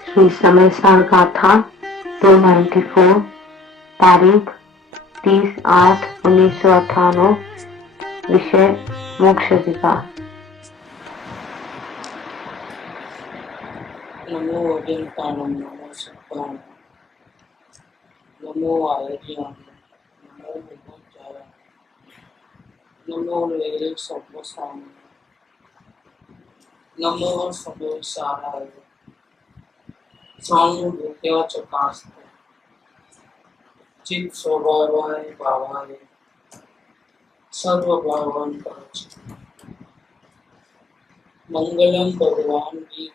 श्री समय सार गाथा 294 तारीख 30/8/1998 विषय मोक्ष अधिकार। नमो अजंतानम नमो सत्तानम नमो आयर्याम नमो विभुजाय नमो वेद सर्वसाम नमो सर्वसाराय सानुभूत्या चकास्ते चित स्वभावाय भावाय सर्वभावान परच मंगलम भगवान वीर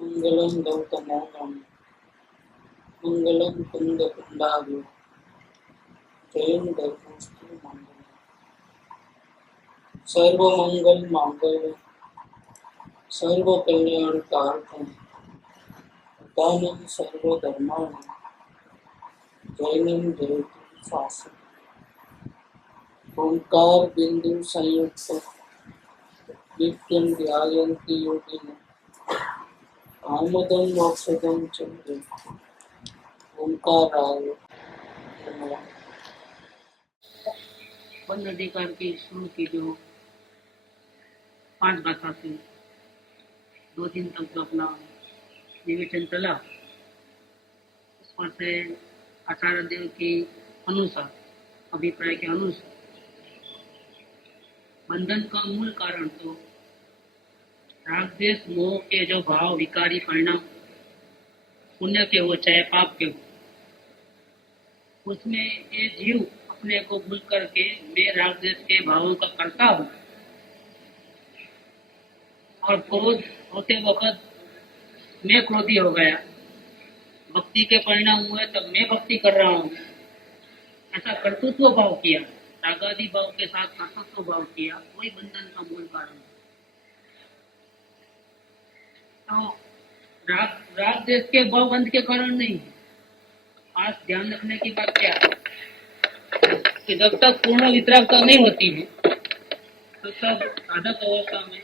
मंगलम गौतमोहम मंगलम कुंद कुंडालु जयं धर्मस्तु मंगलम सर्वमंगल मांगल्य सर्व कल्याण कारकम दानम सर्वधर्माणि जैनम जयतु शासनम ओंकार बिंदु संयुक्त नित्यं ध्यायन्ति योगिनः आमदं मोक्षदं च ओंकाराय नमः। बंद अधिकार की शुरू की जो 5 गाथा से 2 दिन तक जो अपना विवेचन चला, उसमें से आचार्य देव के अनुसार, अभिप्राय के अनुसार बंधन का मूल कारण तो राग द्वेष मोह के जो भाव विकारी परिणाम पुण्य के हो चाहे पाप के हो, उसमें ये जीव अपने को भूल करके मैं राग द्वेष के भावों का करता हूँ और क्रोध होते वक्त मैं क्रोधी हो गया, भक्ति के परिणाम हुए तब मैं भक्ति कर रहा हूँ, ऐसा कर्तृत्व भाव किया, रागादि भाव के साथ कर्तृत्व भाव किया, वही बंधन का मूल कारण है। तो राग द्वेष के भाव बंध के कारण नहीं है। आज ध्यान रखने की बात क्या है कि जब तक पूर्ण वितरागता नहीं होती है तो सब साधक अवस्था में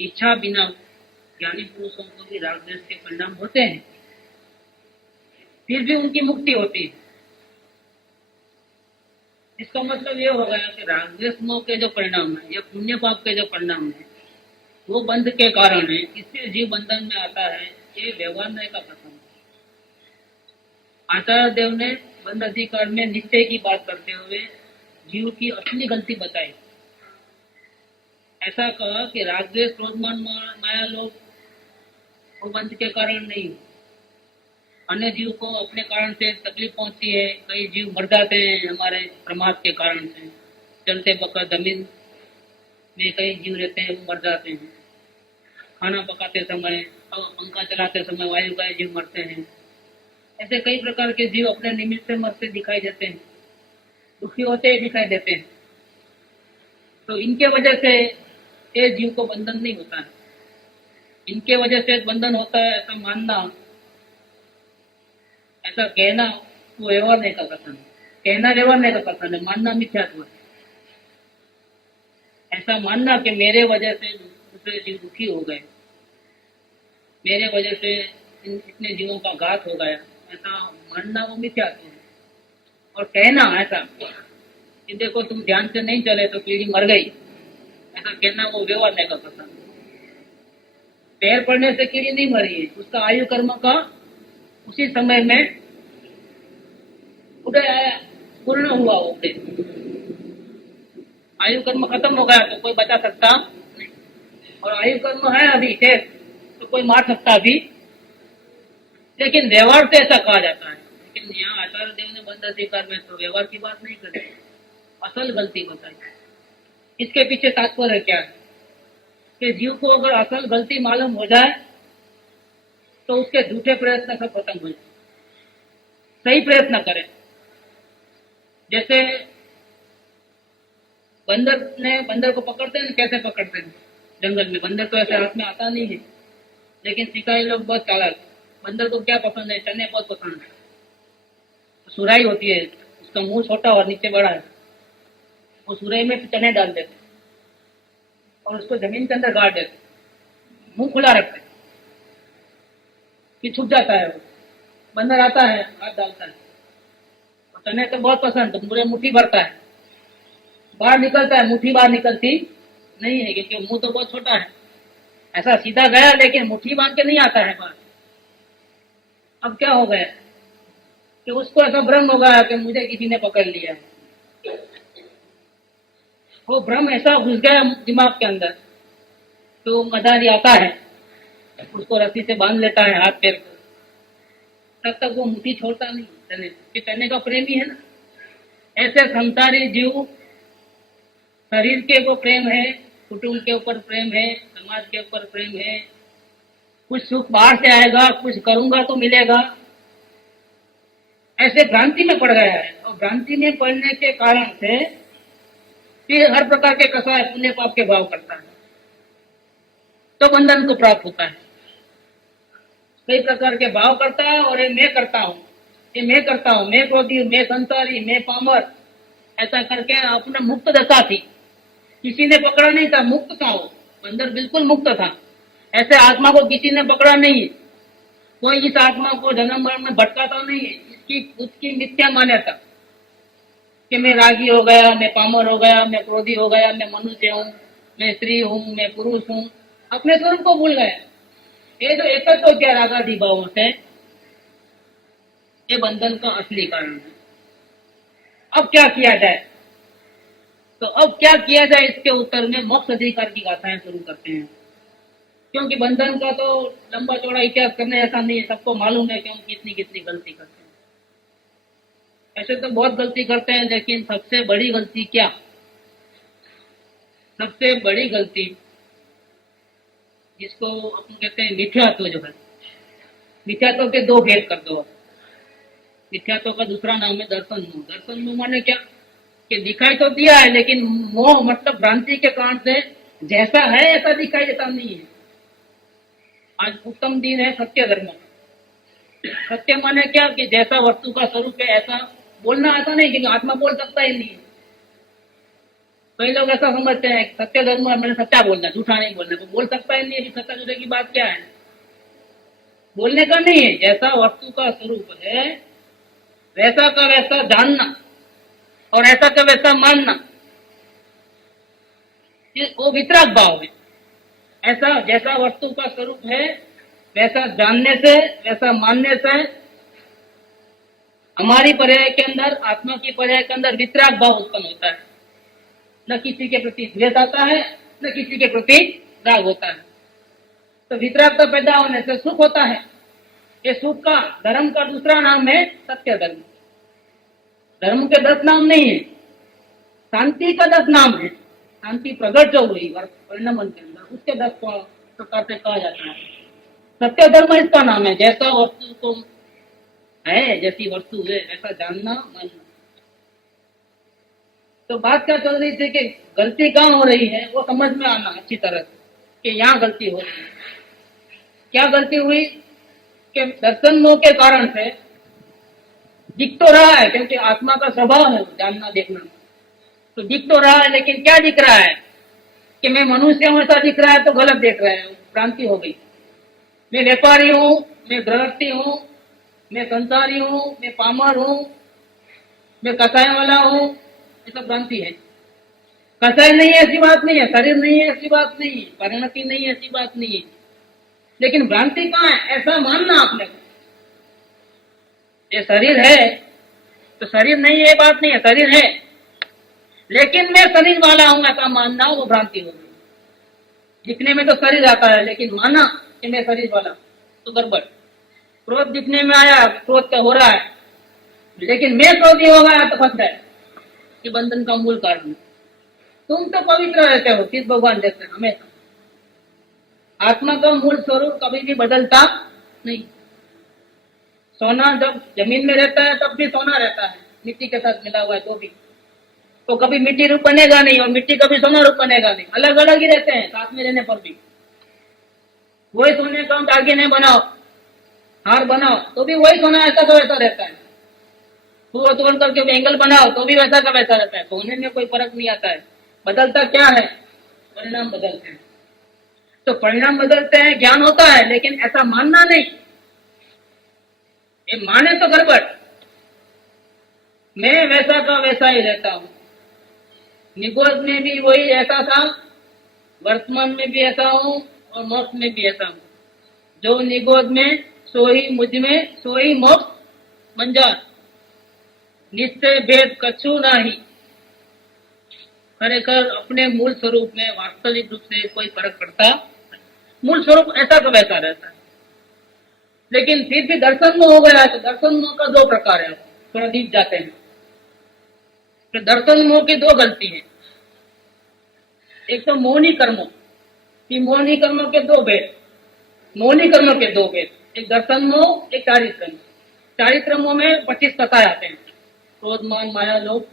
इच्छा बिना ज्ञानी पुरुषों को भी राग द्वेष के परिणाम होते हैं, फिर भी उनकी मुक्ति होती है। इसका मतलब ये हो गया कि राग द्वेष मोह के जो परिणाम है या पुण्य पाप के जो परिणाम है वो बंध के कारण है, इससे जीव बंधन में आता है। ये व्यवहार न्याय का प्रथम है। आचार्य देव ने बंध अधिकार में निश्चय की बात करते हुए जीव की असली गलती बताई। ऐसा कहा कि राग द्वेष क्रोध मान माया लोग वो बंध के कारण नहीं, अन्य जीव को अपने कारण से तकलीफ पहुंचती है। कई जीव मर जाते हैं हमारे प्रमाद के कारण से, चलते वक्त जमीन में कई जीव रहते हैं वो मर जाते हैं, खाना पकाते समय और पंखा चलाते समय वायु का जीव मरते हैं। ऐसे कई प्रकार के जीव अपने निमित्त से मरते दिखाई देते हैं, दुखी होते दिखाई देते हैं। तो इनके वजह से ये जीव को बंधन नहीं होता है, इनके वजह से बंधन होता है ऐसा मानना, ऐसा कहना वो व्यवहार नहीं का कथन है। कहना व्यवहार नहीं का कथन है, मानना मिथ्यात्व है। ऐसा मानना कि मेरे वजह से दूसरे जीव दुखी हो गए, मेरे वजह से इतने जीवों का घात हो गया, ऐसा मानना वो मिथ्यात्व है। और कहना ऐसा कि देखो तुम ध्यान से नहीं चले तो कीड़ी मर गई, ऐसा कहना वो व्यवहार नहीं का कथन। पैर पड़ने से कीड़ी नहीं मरी है, उसका आयु कर्म का उसी समय में उदय आया, पूर्ण हुआ उदय, आयु कर्म खत्म हो गया तो कोई बचा सकता नहीं, और आयु कर्म है अभी शेष तो कोई मार सकता अभी, लेकिन व्यवहार से ऐसा कहा जाता है। लेकिन यहाँ आचार्य देव ने बंध अधिकार में तो व्यवहार की बात नहीं करी, असल गलती बताई। इसके पीछे तात्पर्य क्या है कि जीव को अगर असल गलती मालूम हो जाए तो उसके झूठे प्रयत्न सब खत्म हो जाए, सही प्रयत्न करें। जैसे बंदर को पकड़ते हैं, कैसे पकड़ते हैं जंगल में, बंदर तो ऐसे हाथ में आता नहीं है, लेकिन शिकारी लोग बहुत चालाक। बंदर को क्या पसंद है, चने बहुत पसंद है, सुराई होती है, उसका मुंह छोटा और नीचे बड़ा है, वो सुराई में चने डाल देते और उसको जमीन के अंदर गाड़ देते, मुंह खुला रखते। कि छुप जाता है वो। बंदर आता है, हाथ डालता है, तने तो बहुत पसंद, तो मुझे मुट्ठी भरता है, बाहर निकलता है, मुट्ठी बाहर निकलती नहीं है क्योंकि मुंह तो बहुत छोटा है। ऐसा सीधा गया लेकिन मुट्ठी बांध के नहीं आता है बाहर। अब क्या हो गया कि उसको ऐसा भ्रम हो गया कि मुझे किसी ने पकड़ लिया है। वो भ्रम ऐसा घुस गया दिमाग के अंदर, तो मदारी आता है, उसको रस्सी से बांध लेता है हाथ पैर को, तब तक वो मुट्ठी छोड़ता नहीं तने, कि तने का प्रेमी है ना। ऐसे संसारी जीव, शरीर के ऊपर प्रेम है, कुटुंब के ऊपर प्रेम है, समाज के ऊपर प्रेम है, कुछ सुख बाहर से आएगा, कुछ करूंगा तो मिलेगा, ऐसे भ्रांति में पड़ गया है। और भ्रांति में पड़ने के कारण से फिर हर प्रकार के कसाय पुण्य पाप के भाव करता है, तो बंधन को प्राप्त होता है। कई प्रकार के भाव करता है और ये मैं करता हूँ, ये मैं करता हूँ, मैं क्रोधी हूँ, मैं संसारी, मैं पामर, ऐसा करके अपने मुक्त दशा थी, किसी ने पकड़ा नहीं था, मुक्त था वो बंदर, बिल्कुल मुक्त था। ऐसे आत्मा को किसी ने पकड़ा नहीं है, कोई इस आत्मा को जन्म मरण में भटकाता नहीं है। इसकी उसकी मिथ्या मान्यता कि मैं रागी हो गया, मैं पामर हो गया, मैं क्रोधी हो गया, मैं मनुष्य हूँ, मैं स्त्री हूँ, मैं पुरुष हूँ, अपने स्वरूप को भूल गया। ये जो एकत्व हो गया रागादि भावों से, ये बंधन का असली कारण है। अब क्या किया जाए? तो अब क्या किया जाए इसके उत्तर में मोक्ष अधिकार की गाथाएं शुरू करते हैं, क्योंकि बंधन का तो लंबा चौड़ा इतिहास करने ऐसा नहीं है, सबको मालूम है कि हम कितनी कितनी गलती करते हैं। ऐसे तो बहुत गलती करते हैं, लेकिन सबसे बड़ी गलती क्या? सबसे बड़ी गलती जिसको अपन कहते हैं मिथ्यात्व, जो है मिथ्यात्व के दो भेद कर दो। मिथ्यात्व का दूसरा नाम है दर्शन मोह। दर्शन मोह माने क्या? कि दिखाई तो दिया है, लेकिन मोह मतलब भ्रांति के कारण से जैसा है ऐसा दिखाई देता नहीं है। आज उत्तम दिन है सत्य धर्म। सत्य माने क्या? कि जैसा वस्तु का स्वरूप है ऐसा बोलना, ऐसा नहीं क्योंकि आत्मा बोल सकता ही नहीं है। कई लोग ऐसा समझते हैं सत्य धर्म मैंने सच्चा बोलना, झूठा नहीं बोलना, तो बोल सकता ही नहीं है। सच्चा झूठे की बात क्या है? बोलने का नहीं है, जैसा वस्तु का स्वरूप है वैसा का वैसा जानना और ऐसा का वैसा मानना, वो वितराग भाव है। ऐसा जैसा वस्तु का स्वरूप है वैसा जानने से, वैसा मानने से हमारी पर्याय के अंदर, आत्मा की पर्याय के अंदर वितराग भाव उत्पन्न होता है। न किसी के प्रति द्वेष आता है, न किसी के प्रति राग होता है। तो वितरागता पैदा होने से सुख होता है। ये सुख का, धर्म का दूसरा नाम है सत्य धर्म। धर्म के 10 नाम नहीं है, शांति का 10 नाम है। शांति प्रकट जो हुई परिणमन के अंदर, उसके 10 प्रकार से कहा जाता है। सत्य धर्म इसका नाम है, जैसा वस्तु को है, जैसी वस्तु है ऐसा जानना, मानना। तो बात क्या चल रही थी कि गलती कहाँ हो रही है वो समझ में आना अच्छी तरह से, कि यहाँ गलती हो रही है। क्या गलती हुई? कि दर्शन मोह के कारण से दिख तो रहा है, क्योंकि आत्मा का स्वभाव है जानना देखना, तो दिख तो रहा है, लेकिन क्या दिख रहा है? कि मैं मनुष्य हूं ऐसा दिख रहा है, तो गलत देख रहे हैं, भ्रांति हो गई। मैं व्यापारी हूँ, मैं गृहस्थी हूँ, मैं संसारी हूँ, मैं पामर हूँ, मैं कसाई वाला हूँ, ये सब भ्रांति है। कसाई नहीं है ऐसी बात नहीं है, शरीर नहीं है ऐसी बात नहीं है, परिणति नहीं है ऐसी बात नहीं है, लेकिन भ्रांति कहाँ है? ऐसा मानना आपने, ये शरीर है तो शरीर नहीं है, ये बात नहीं है, शरीर है लेकिन मैं शरीर वाला हूं ऐसा मानना, वो भ्रांति होगी। दिखने में तो शरीर आता है, लेकिन माना कि मैं शरीर वाला, तो गड़बड़। क्रोध दिखने में आया, क्रोध का हो रहा है, लेकिन मैं क्रोधी हो गया तो फंस गए। ये बंधन का मूल कारण है। तुम तो पवित्र रहते हो, किस भगवान देखते हैं हमेशा। आत्मा का मूल स्वरूप कभी भी बदलता नहीं। सोना जब जमीन में रहता है तब भी सोना रहता है, मिट्टी के साथ मिला हुआ है तो भी, तो कभी मिट्टी रूप बनेगा नहीं और मिट्टी कभी सोना रूप बनेगा नहीं, अलग अलग ही रहते हैं साथ में रहने पर भी। वही सोने का दागिने नहीं बनाओ, हार बनाओ तो भी वही सोना ऐसा का वैसा रहता है। वो तोड़ करके एंगल बनाओ तो भी वैसा का वैसा रहता है। सोने में कोई फर्क नहीं आता है। बदलता क्या है? परिणाम बदलते हैं। तो परिणाम बदलते हैं, ज्ञान होता है, लेकिन ऐसा मानना नहीं ये माने तो गड़बड़, मैं वैसा का वैसा ही रहता हूँ। निगोद में भी वही ऐसा था, वर्तमान में भी ऐसा हूँ और मोक्ष में भी ऐसा हूँ। जो निगोद में सो ही मुझ में, सो ही मोक्ष मंजार, निश्चय भेद कछु नाही। खरेखर अपने मूल स्वरूप में वास्तविक रूप से कोई फर्क पड़ता, मूल स्वरूप ऐसा तो वैसा रहता है। लेकिन फिर भी दर्शन में हो गया तो दर्शन मोह का दो प्रकार है, थोड़ा डीप जाते हैं। तो दर्शन मोह की दो गलती है, एक तो मोहनी कर्मों कि मोहनी कर्मों के दो भेद, मोहनी कर्मों के दो भेद, एक दर्शन मोह, एक चारित्र मोह। चारित्र मोह में 25 कथाएं आते हैं, क्रोध मान माया लोभ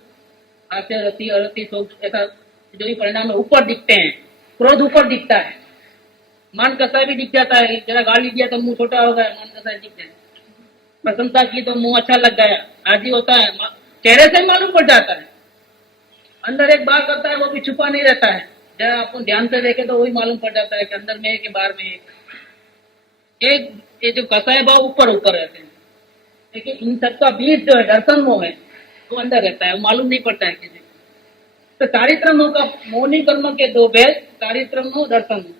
हास्य रति अरति शोक, ऐसा जो भी परिणाम ऊपर दिखते हैं। क्रोध ऊपर दिखता है, मान कसा भी दिख जाता है, जरा गाली दिया तो मुंह छोटा हो गया, मान कसा दिख जाए। प्रशंसा की तो मुंह अच्छा लग गया, आदि होता है, चेहरे से मालूम पड़ जाता है। अंदर एक बात करता है वो भी छुपा नहीं रहता है, जरा अपन ध्यान से देखे तो वही मालूम पड़ जाता है कि अंदर में है कि बाहर में है। एक ये जो कसाय भाव ऊपर ऊपर रहते हैं, लेकिन इन सबका बीज जो है दर्शन मोह है वो अंदर रहता है, वो मालूम नहीं पड़ता है किसी को। तो चारित्र मोह का, मोहनी कर्म के दो भेद, चारित्र मोह दर्शन मोह।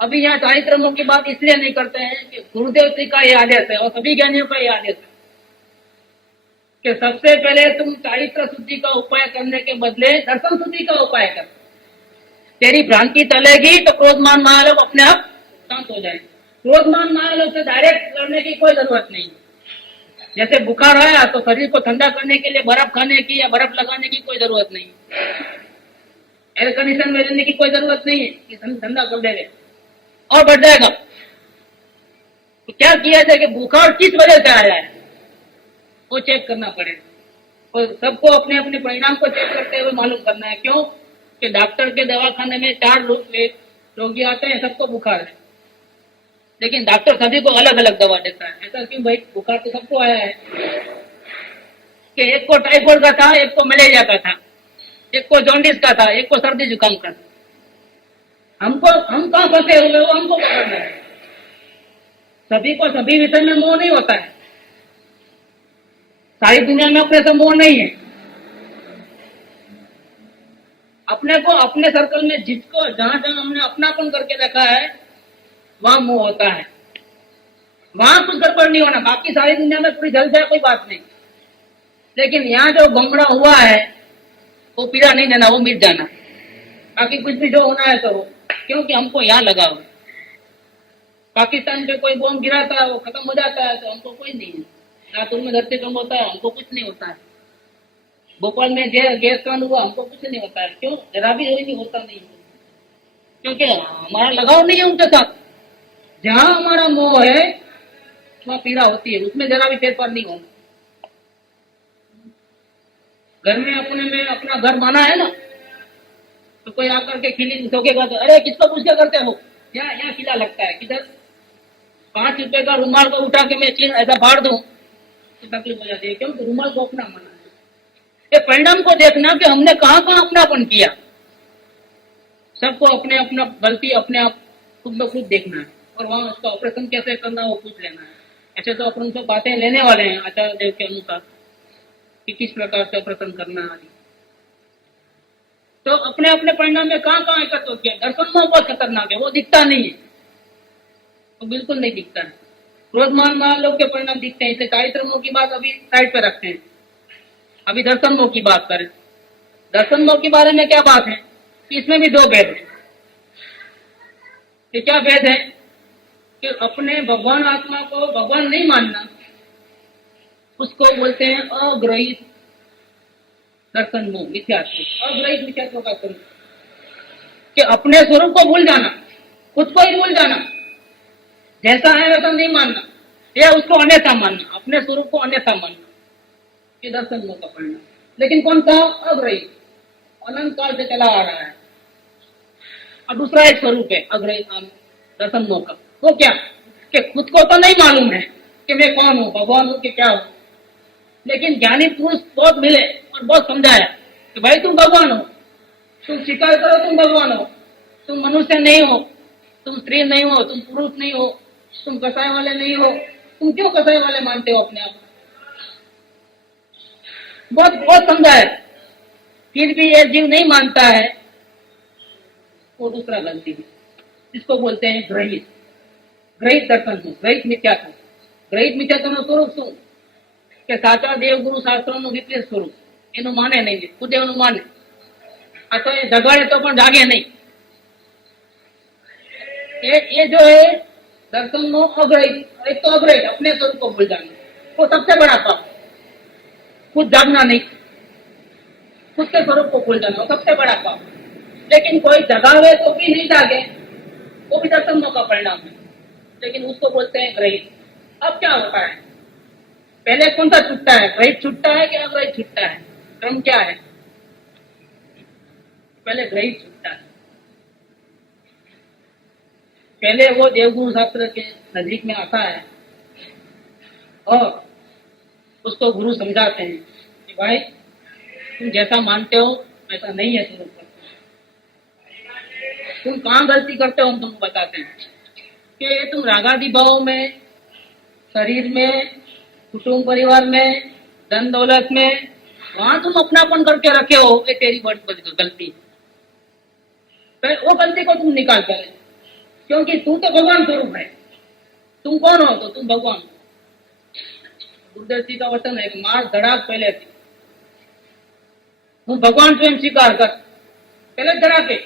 अभी यहाँ चारित्र मोह की बात इसलिए नहीं करते हैं कि गुरुदेव जी का ये आदेश है और सभी ज्ञानियों का ये आदेश है कि सबसे पहले तुम चारित्र शुद्धि का उपाय करने के बदले दर्शन शुद्धि का उपाय कर। तेरी भ्रांति चलेगी तो क्रोधमान महालोभ अपने आप शांत हो जाएंगे। क्रोधमान महालोभ से डायरेक्ट लड़ने की कोई जरूरत नहीं। जैसे बुखार आया तो शरीर को ठंडा करने के लिए बर्फ खाने की या बर्फ लगाने की कोई जरूरत नहीं, एयर कंडीशन में रहने की कोई जरूरत नहीं है कि ठंडा कर देंगे और बढ़ जाएगा। तो क्या किया जाए कि बुखार किस वजह से आया है वो चेक करना पड़ेगा, और सबको अपने अपने परिणाम को चेक करते हुए मालूम करना है। क्यों कि डॉक्टर के दवाखाने में 4 रोगी आते हैं, सबको बुखार है, लेकिन डॉक्टर सभी को अलग अलग दवा देता है। ऐसा क्यों भाई? बुखार तो सबको आया है कि एक को टाइफाइड का था, एक को मलेरिया का था, एक को जॉन्डिस का था, एक को सर्दी जुकाम का था। हम कहाँ फंसे हुए वो हमको पकड़ना है। सभी को सभी विषय में मोह नहीं होता है, सारी दुनिया में अपने से मोह नहीं है। अपने को अपने सर्कल में जिसको जहां जहां हमने अपनापन करके रखा है वहां मोह होता है, वहां कुछ गड़बड़ नहीं होना। बाकी सारी दुनिया में पूरी जल जाए कोई बात नहीं, लेकिन यहाँ जो घोंगड़ा हुआ है वो पीड़ा नहीं देना, वो मिट जाना। बाकी कुछ भी जो होना है तो हो, क्योंकि हमको यहाँ लगा हुआ। पाकिस्तान पे कोई बॉम्ब गिराता है वो खत्म हो जाता है तो हमको कोई नहीं है। लातूर में धरती कम होता है हमको कुछ नहीं होता है। भोपाल में गैस कांड हुआ हमको कुछ नहीं होता है। क्यों? जरा भी नहीं होता नहीं, क्योंकि हमारा लगाव नहीं है उनके साथ। जहां हमारा मोह है वहां पीड़ा होती है, उसमें जरा भी फेरफार नहीं होगा। घर में अपने में अपना घर माना है ना, तो कोई आकर के खिली ठोकेगा तो अरे किसको पूछ के करते हो, यहाँ खिला लगता है। किधर 5 रुपए का रुमाल को उठा के मैं ऐसा फाड़ दूं तो तकलीफ हो जाती है। क्योंकि रुमाल को अपना माना है। ये परिणाम को देखना कि हमने कहाँ कहाँ अपनापन किया। सबको अपने अपना गलती अपने आप खुद ब खुद देखना है और वहां उसका ऑपरेशन कैसे करना है वो पूछ लेना है। ऐसे तो अपन सब बातें लेने वाले हैं आचार्य देव के अनुसार कि किस प्रकार से ऑपरेशन करना है आदि। तो अपने अपने परिणाम में कहाँ कहाँ एकत्र किया। दर्शन में बहुत खतरनाक है, वो दिखता नहीं है, वो बिल्कुल नहीं दिखता है। क्रोधमान महालोभ के परिणाम दिखते हैं। इसलिए चारित्र मोह की बात अभी साइड पे रखते हैं, अभी दर्शन मोह की बात करें। दर्शन मोह के बारे में क्या बात है कि इसमें भी 2 भेद है। कि क्या भेद है कि अपने भगवान आत्मा को भगवान नहीं मानना, उसको बोलते हैं अग्रहित दर्शन मोह, मिथ्यात्व। अग्रहित मिथ्यात्व का स्वरूप कि अपने स्वरूप को भूल जाना, खुद को ही भूल जाना, जैसा है वैसा नहीं मानना या उसको अन्यथा मानना, अपने स्वरूप को अन्यथा मानना, ये दर्शन मोह का परिणाम। लेकिन कौन सा? अग्रहित, अनंत काल से चला आ रहा है। और दूसरा एक स्वरूप है अग्रहित दर्शन मोह का, वो क्या कि खुद को तो नहीं मालूम है कि मैं कौन हूँ, भगवान हूँ कि क्या हूँ। लेकिन ज्ञानी पुरुष बहुत मिले और बहुत समझाया कि भाई तुम भगवान हो, तुम स्वीकार करो तुम भगवान हो, तुम मनुष्य नहीं हो, तुम स्त्री नहीं हो, तुम पुरुष नहीं हो, तुम कसाय वाले नहीं हो, तुम क्यों कसाई वाले मानते हो अपने आप? बहुत बहुत समझा है, फिर भी ये जीव नहीं मानता है, वो दूसरा गलती है, जिसको बोलते हैं ग्रहित। ग्रहित दर्शन શું? ગ્રહિત મિથ્યાત્વ। ગ્રહિત મિથ્યાત્વનું સ્વરૂપ શું? કે સાચા દેવગુરુ શાસ્ત્રોનું વિપરીત સ્વરૂપ, એનું માને નહીં, ખુદ એનું માને, આ તો એ જગાડે તો પણ જાગે નહીં। ये जो है दर्शन नो अग्रहित, एक तो अग्रहित अपने स्वरूप को भूल जाना, वो सबसे बड़ा पाप। खुद जागना नहीं, खुद के स्वरूप को भूल जाना, वो सबसे बड़ा पाप। लेकिन कोई जगावे तो भी नहीं जागे, वो भी दर्शन का परिणाम है, लेकिन उसको बोलते हैं ग्रहित। अब क्या होता है? पहले कौन सा छूटता है? ग्रहित छूटता है कि अग्रहित छूटता है? क्रम क्या है? पहले ग्रहित छूटता है। पहले वो देवगुरु शास्त्र के नजदीक में आता है और उसको गुरु समझाते हैं कि भाई तुम जैसा मानते हो वैसा नहीं है स्वरूप, तुम कहाँ गलती करते हो हम तुमको बताते हैं कि तुम रागादि भाव में, शरीर में, कुटुंब परिवार में, धन दौलत में, वहां तुम अपनापन करके रखे हो, ये तेरी बड़ी बड़ी गलती है। वो गलती को तुम निकाल कर, क्योंकि तू तो भगवान स्वरूप है। तुम कौन हो? तो तुम भगवान। गुरुदेव जी का वचन है कि मार धड़ाक पहले थी, तू भगवान स्वयं स्वीकार कर, पहले धड़ाके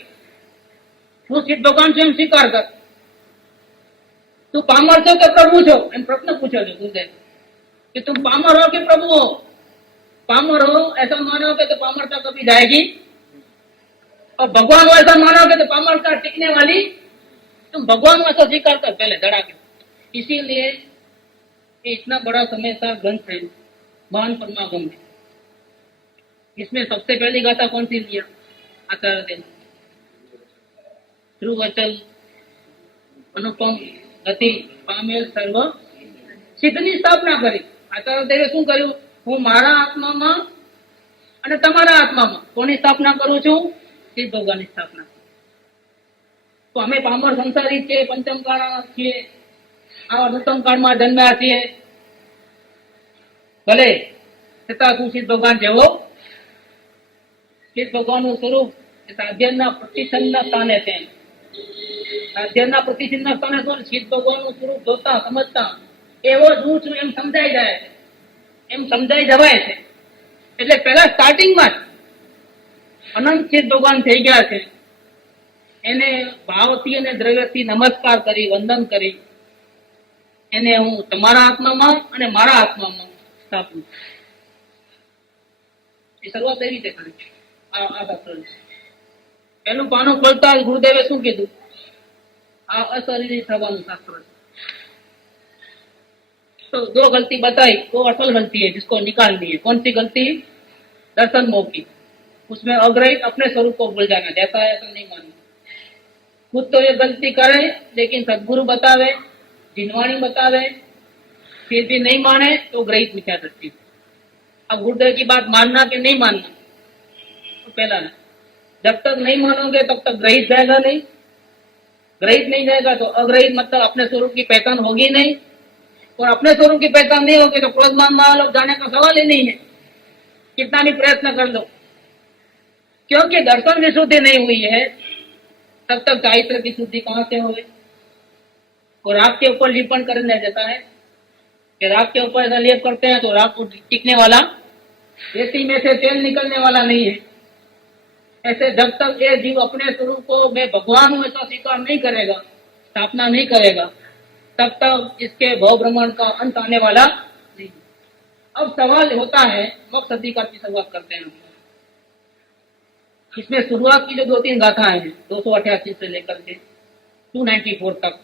तू सिर्फ भगवान स्वयं स्वीकार कर। तू पामर छो के प्रभु छो? एम प्रश्न पूछो छो गुरुदेव कि तुम पामर हो कि प्रभु हो? पामर हो ऐसा मानोगे तो पामरता कभी जाएगी, और भगवान हो ऐसा मानोगे तो पामरता टिकने वाली। तुम भगवान में ऐसा स्वीकार कर पहले धड़ाके। इसीलिए इतना बड़ा समय का ग्रंथ है महान परमागम है। इसमें सबसे पहली गाथा कौन सी लिया? आचार्य देव ध्रुवचल अनुपम गति पामेल सर्व સિદ્ધની સ્થાપના કરી। આચાર્ય દેવે શું કર્યું? હું મારા આત્મામાં અને તમારા આત્મામાં કોની સ્થાપના કરું છું? સિદ્ધ ભગવાનની સ્થાપના। તો અમે પામર સંસારી છીએ, પંચમ કાળ છીએ, આવા નૂતન કાળમાં જન્મ્યા છીએ, ભલે છતાં તું સિદ્ધ ભગવાન જેવો, સિદ્ધ ભગવાનનું સ્વરૂપ સાધ્યના પ્રતિષ્ઠાના સ્થાને છે। સાધ્યના પ્રતિષ્ઠાના સ્થાને શું? સિદ્ધ ભગવાનનું સ્વરૂપ જોતા સમજતા એવો જ હું છું એમ સમજાઈ જાય, એમ સમજાઈ જવાય છે। એટલે પહેલા સ્ટાર્ટિંગમાં જ અનંત સિદ્ધ ભગવાન થઈ ગયા છે, એને ભાવથી અને દ્રવ્યથી નમસ્કાર કરી, વંદન કરી, એને હું તમારા આત્મામાં અને મારા આત્મામાં સ્થાપું। એ શરૂઆત એવી રીતે કરી આ શાસ્ત્ર। પહેલું પાનું ખોલતા ગુરુદેવે શું કીધું? આ અશરીરી થવાનું શાસ્ત્ર છે। तो दो गलती बताई, वो असल गलती है जिसको निकालनी है। कौन सी गलती? दर्शन मोह की। उसमें अग्रहित अपने स्वरूप को भूल जाना, जैसा है ऐसा नहीं मानना। खुद तो ये गलती करे, लेकिन सदगुरु बतावे, जिनवाणी बतावे, फिर भी नहीं माने तो ग्रहित मिथ्या दृष्टि। अब गुरुदेव की बात मानना कि नहीं मानना, तो पहला ना, जब तक नहीं मानोगे तब तक ग्रहित जाएगा नहीं, ग्रहित नहीं जाएगा तो अग्रहित मतलब अपने स्वरूप की पहचान होगी नहीं, और अपने स्वरूप की पहचान नहीं होगी तो क्रोधमान महालोक जाने का सवाल ही नहीं है, कितना भी प्रयत्न कर लो। क्योंकि दर्शन विशुद्धि नहीं हुई है तब तक चारित्र की शुद्धि कहां से होगी? और राख के ऊपर लिपन करने देता है कि राख के ऊपर ऐसा लेप करते हैं तो राख को टिकने वाला, रेती में से तेल निकलने वाला नहीं है। ऐसे जब तक ये जीव अपने स्वरूप को मैं भगवान हूं ऐसा स्वीकार नहीं करेगा, स्थापना नहीं करेगा, तब तक इसके भव भ्रमण का अंत आने वाला नहीं। अब सवाल होता है, मोक्ष अधिकार की शुरुआत करते हैं। इसमें शुरुआत की जो 2-3 गाथाएं हैं 288 से लेकर के 294 तक,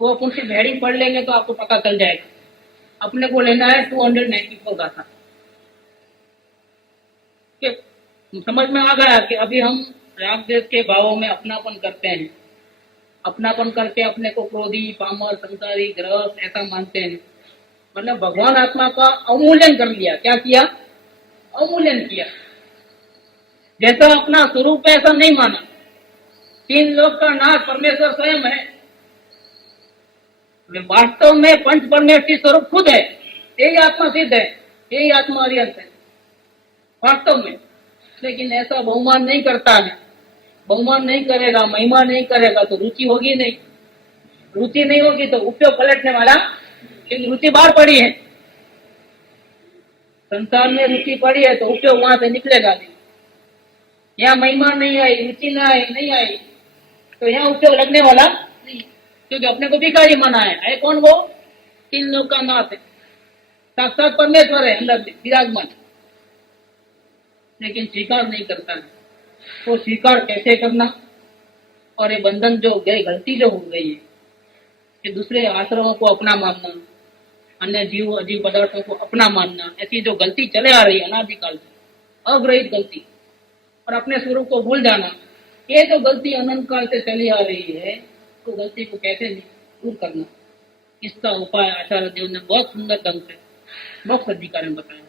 वो अपन से हेडिंग पढ़ लेंगे तो आपको पता चल जाएगा। अपने को लेना है 294 गाथा। समझ में आ गया कि अभी हम राग देश के भावों में अपनापन करते हैं, अपनापन करके अपने को क्रोधी, पामर, संसारी, ग्रस्त ऐसा मानते हैं। मतलब भगवान आत्मा का अवमूल्यन कर लिया। क्या किया? अवमूल्यन किया। जैसा अपना स्वरूप है ऐसा नहीं माना। 3 लोक का नाथ परमेश्वर स्वयं है, वे वास्तव में पंच परमेष्ठी स्वरूप खुद है, यही आत्मा सिद्ध है, यही आत्मा अरिहंत है वास्तव में। लेकिन ऐसा बहुमान नहीं करता है, बहुमान नहीं करेगा, महिमा नहीं करेगा तो रुचि होगी नहीं, रुचि नहीं होगी तो उपयोग पलटने वाला, क्योंकि रुचि बाहर पड़ी है, संसार में रुचि पड़ी है तो उपयोग वहां से निकलेगा नहीं। यहाँ महिमा नहीं आई, रुचि नहीं आई तो यहाँ उपयोग लगने वाला नहीं, क्योंकि अपने को भिखारी माना है कौन वो? तीन लोग का नाथ है, साक्षात परमेश्वर है अंदर विराजमान, लेकिन स्वीकार नहीं करता है। वो स्वीकार कैसे करना? और ये बंधन जो गई, गलती जो हो गई है कि दूसरे आश्रमों को अपना मानना, अन्य जीव अजीव पदार्थों को अपना मानना, ऐसी जो गलती चले आ रही है अनादिकाल से, अग्रहित गलती, और अपने स्वरूप को भूल जाना, ये जो गलती अनंत काल से चली आ रही है, तो गलती को कैसे दूर करना, इसका उपाय आचार्य देव ने बहुत सुंदर ढंग से मोक्ष अधिकार में बताया।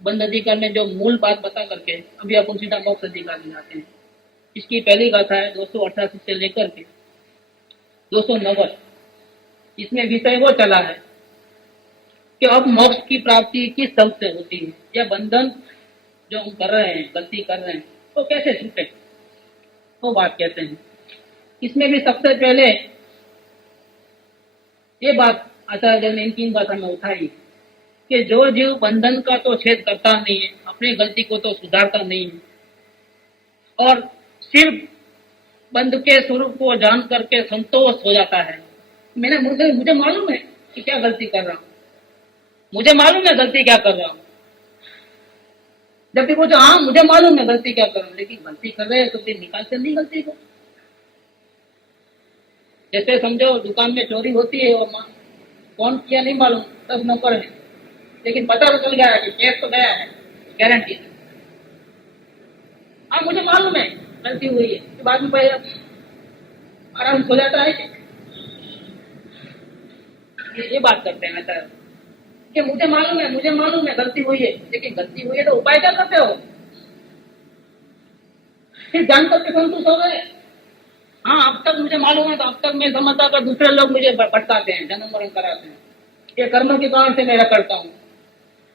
बंध अधिकार में जो मूल बात बता करके अभी अपन सीधा मोक्ष अधिकार में जाते हैं। इसकी पहली गाथा है 288 से लेकर के 290। इसमें विषय वो चला है कि अब मोक्ष की प्राप्ति किस ढंग से होती है, यह बंधन जो हम कर रहे हैं, गलती कर रहे हैं, तो कैसे छूटे, वो बात कहते हैं। इसमें भी सबसे पहले ये बात आचार्य देव ने इन 3 बातों में उठाई कि जो जीव बंधन का तो छेद करता नहीं है, अपनी गलती को तो सुधारता नहीं है, और सिर्फ बंध के स्वरूप को जान करके संतोष हो जाता है, मुझे मालूम है कि क्या गलती कर रहा हूं, मुझे मालूम है गलती क्या कर रहा हूं, जबकि वो जो हाँ मुझे मालूम है गलती क्या कर रहा हूं, लेकिन गलती कर रहे हैं तो फिर निकालते नहीं गलती को। जैसे समझो दुकान में चोरी होती है और कौन किया नहीं मालूम, 10 नौकर है, लेकिन पता तो चल गया है कि केस तो गया है, गारंटी। हाँ मुझे मालूम है गलती हुई है, तो बाद में भाई आराम हो जाता है। ये बात करते हैं ऐसा कि मुझे मालूम है गलती हुई है, लेकिन गलती हुई है तो उपाय क्या करते हो? फिर जान करके संतुष्ट हो गए। हाँ अब तक मुझे मालूम है, तो अब तक मैं समझता कर दूसरे लोग मुझे भटकाते हैं, जन्म मरण कराते हैं, ये कर्म के कारण से मैं करता हूँ।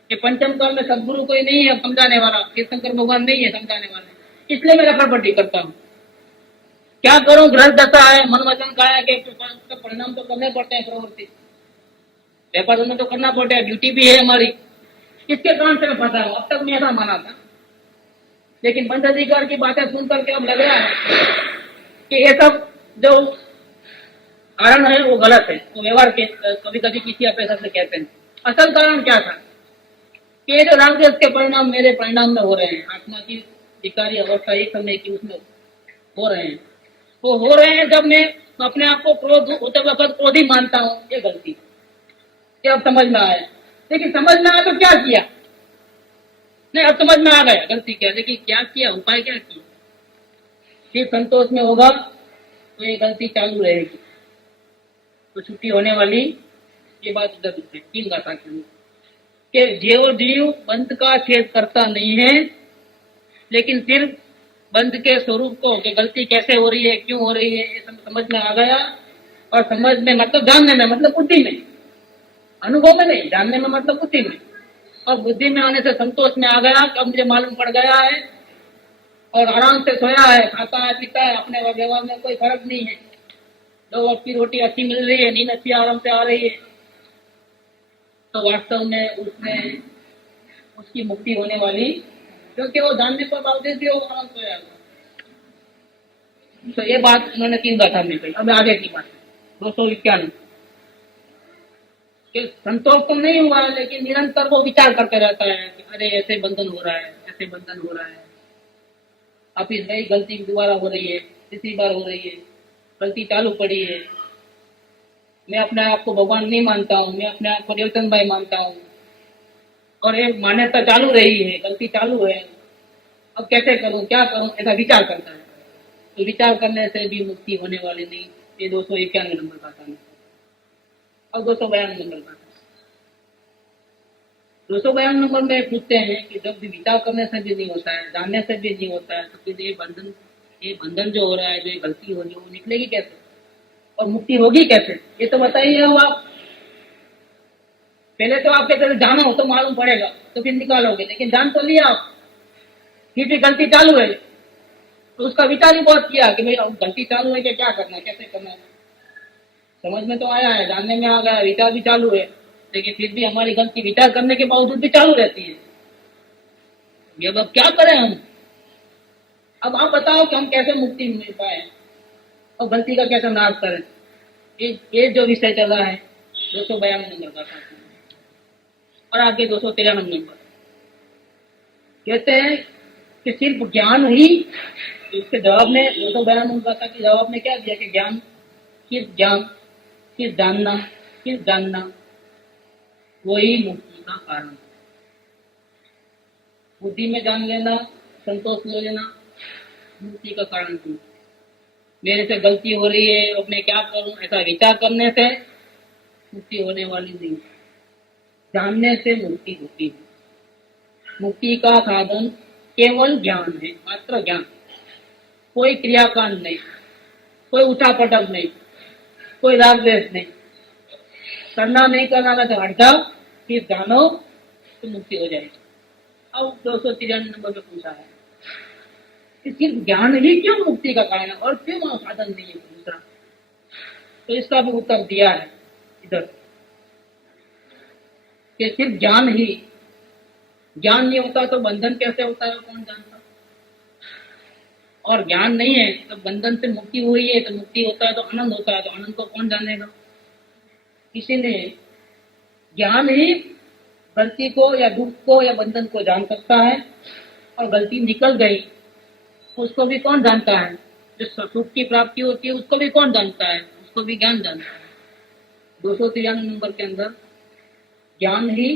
ये पंचम काल में सदगुरु कोई नहीं है समझाने वाला, तीर्थंकर भगवान नहीं है समझाने वाले, इसलिए मैं रखड़पट्टी करता हूँ। क्या करूं, ग्रह दशा है, मन वचन काया के परिणाम तो करने पड़ते हैं, प्रवृत्ति व्यापार में तो करना पड़ता है, ड्यूटी भी है हमारी, इसके कारण से मैं फंसा हूं। अब तक मैं ऐसा माना था, लेकिन बंध अधिकार की बातें सुन करके अब लग रहा है कि ये सब जो कारण है वो गलत है, वो व्यवहार के कभी कभी किसी अपेक्षा से कहते हैं। असल कारण क्या था कि ये जो रागद्वेष के परिणाम मेरे परिणाम में हो रहे हैं, आत्मा की विकारी अवस्था एक समय की उसमें हो रहे हैं, वो हो रहे हैं जब मैं अपने आप को क्रोध होते वक्त क्रोधी मानता हूँ, ये गलती ये अब समझ में आया। लेकिन समझ में आया तो क्या किया? नहीं, अब समझ में आ गया गलती क्या, लेकिन क्या किया, उपाय क्या किया? फिर संतोष में होगा तो ये गलती चालू रहेगी, तो छुट्टी होने वाली, ये बात उधर है। 3 गाथा के अंदर कि जीव जीव बंध का छेद करता नहीं है, लेकिन फिर बंध के स्वरूप को कि गलती कैसे हो रही है, क्यों हो रही है, ये समझ में आ गया। और समझ में मतलब जानने में, मतलब बुद्धि में, अनुभव में नहीं, जानने में मतलब बुद्धि में, और बुद्धि में आने से संतोष में आ गया कि अब मुझे मालूम पड़ गया है, और आराम से सोया है, खाता है, पीता है, अपने व्यवहार में कोई फर्क नहीं है, 2 वक्त की रोटी अच्छी मिल रही है, नींद अच्छी आराम से आ रही है, तो वास्तव में उसमें उसकी मुक्ति होने वाली, क्योंकि वो जानने पर बावजूद भी वो आराम सोया। तो ये बात उन्होंने 3 गाथा में कही। अब आगे की बात 291 कि संतोष तो नहीं हुआ, लेकिन निरंतर वो विचार करते रहता है कि अरे ऐसे बंधन हो रहा है, ऐसे बंधन हो रहा है, अब इस नई गलती दोबारा हो रही है, तीसरी बार हो रही है, गलती चालू पड़ी है, मैं अपने आप को भगवान नहीं मानता हूँ, मैं अपने आप को देवचंद भाई मानता हूँ, और ये मान्यता चालू रही है, गलती चालू है, अब कैसे करूँ, क्या करूँ, ऐसा विचार करता है। तो विचार करने से भी मुक्ति होने वाली नहीं। ये 291 नंबर का था। अब 292 नंबर का 292 नंबर में पूछते हैं कि जब भी विचार करने से भी नहीं होता है, जानने से भी नहीं होता है, तो फिर ये बंधन जो हो रहा है, जो ये गलती हो रही है, वो निकलेगी कैसे? और मुक्ति होगी कैसे, ये तो बताइए। अब आप पहले तो आपके तरफ जाना हो तो मालूम पड़ेगा, तो फिर निकालोगे, लेकिन जान तो लिया आप, फिर भी गलती चालू है, तो उसका विचार ही बहुत किया कि भाई अब गलती चालू है कि क्या करना है, कैसे करना है। समझ में तो आया है, जानने में आ गया, विचार भी चालू है, लेकिन फिर भी हमारी गलती विचार करने के बावजूद भी चालू रहती है। ये अब क्या करें हम? अब आप बताओ कि हम कैसे मुक्ति मिल पाए और गलती का कैसे नाश करें। ये जो विषय चल रहा है 252 नंबर का था, और आगे 293 नंबर कहते हैं कि सिर्फ ज्ञान ही, इसके जवाब में 292 नंबर का के जवाब में क्या दिया कि ज्ञान, सिर्फ जानना वही मुक्ति का कारण है। बुद्धि में जान लेना, संतोष ले लेना मुक्ति का कारण नहीं। मेरे से गलती हो रही है, अब मैं क्या करूं, ऐसा विचार करने से मुक्ति होने वाली नहीं, जानने से मुक्ति होती है। मुक्ति का साधन केवल ज्ञान है, मात्र ज्ञान, कोई क्रियाकांड नहीं, कोई उठा पटक नहीं, कोई राग द्वेष नहीं, करना नहीं करना में तो हट जाओ, फिर जानो तो मुक्ति हो जाएगी। अब 293 नंबर पे पूछा है कि सिर्फ ज्ञान ही क्यों मुक्ति का कारण है और क्यों वहां साधन नहीं है दूसरा, तो इसका भी उत्तर दिया है इधर कि सिर्फ ज्ञान नहीं होता तो बंधन कैसे होता है कौन जानता, और ज्ञान नहीं है तो बंधन से मुक्ति हुई है, तो मुक्ति होता है तो आनंद होता है, तो आनंद को कौन जानेगा। इसीलिए ज्ञान ही गलती को या दुख को या बंधन को जान सकता है, और गलती निकल गई उसको भी कौन जानता है, जो सुख की प्राप्ति होती है उसको भी कौन जानता है, उसको भी ज्ञान जानता है। 293 नंबर के अंदर ज्ञान ही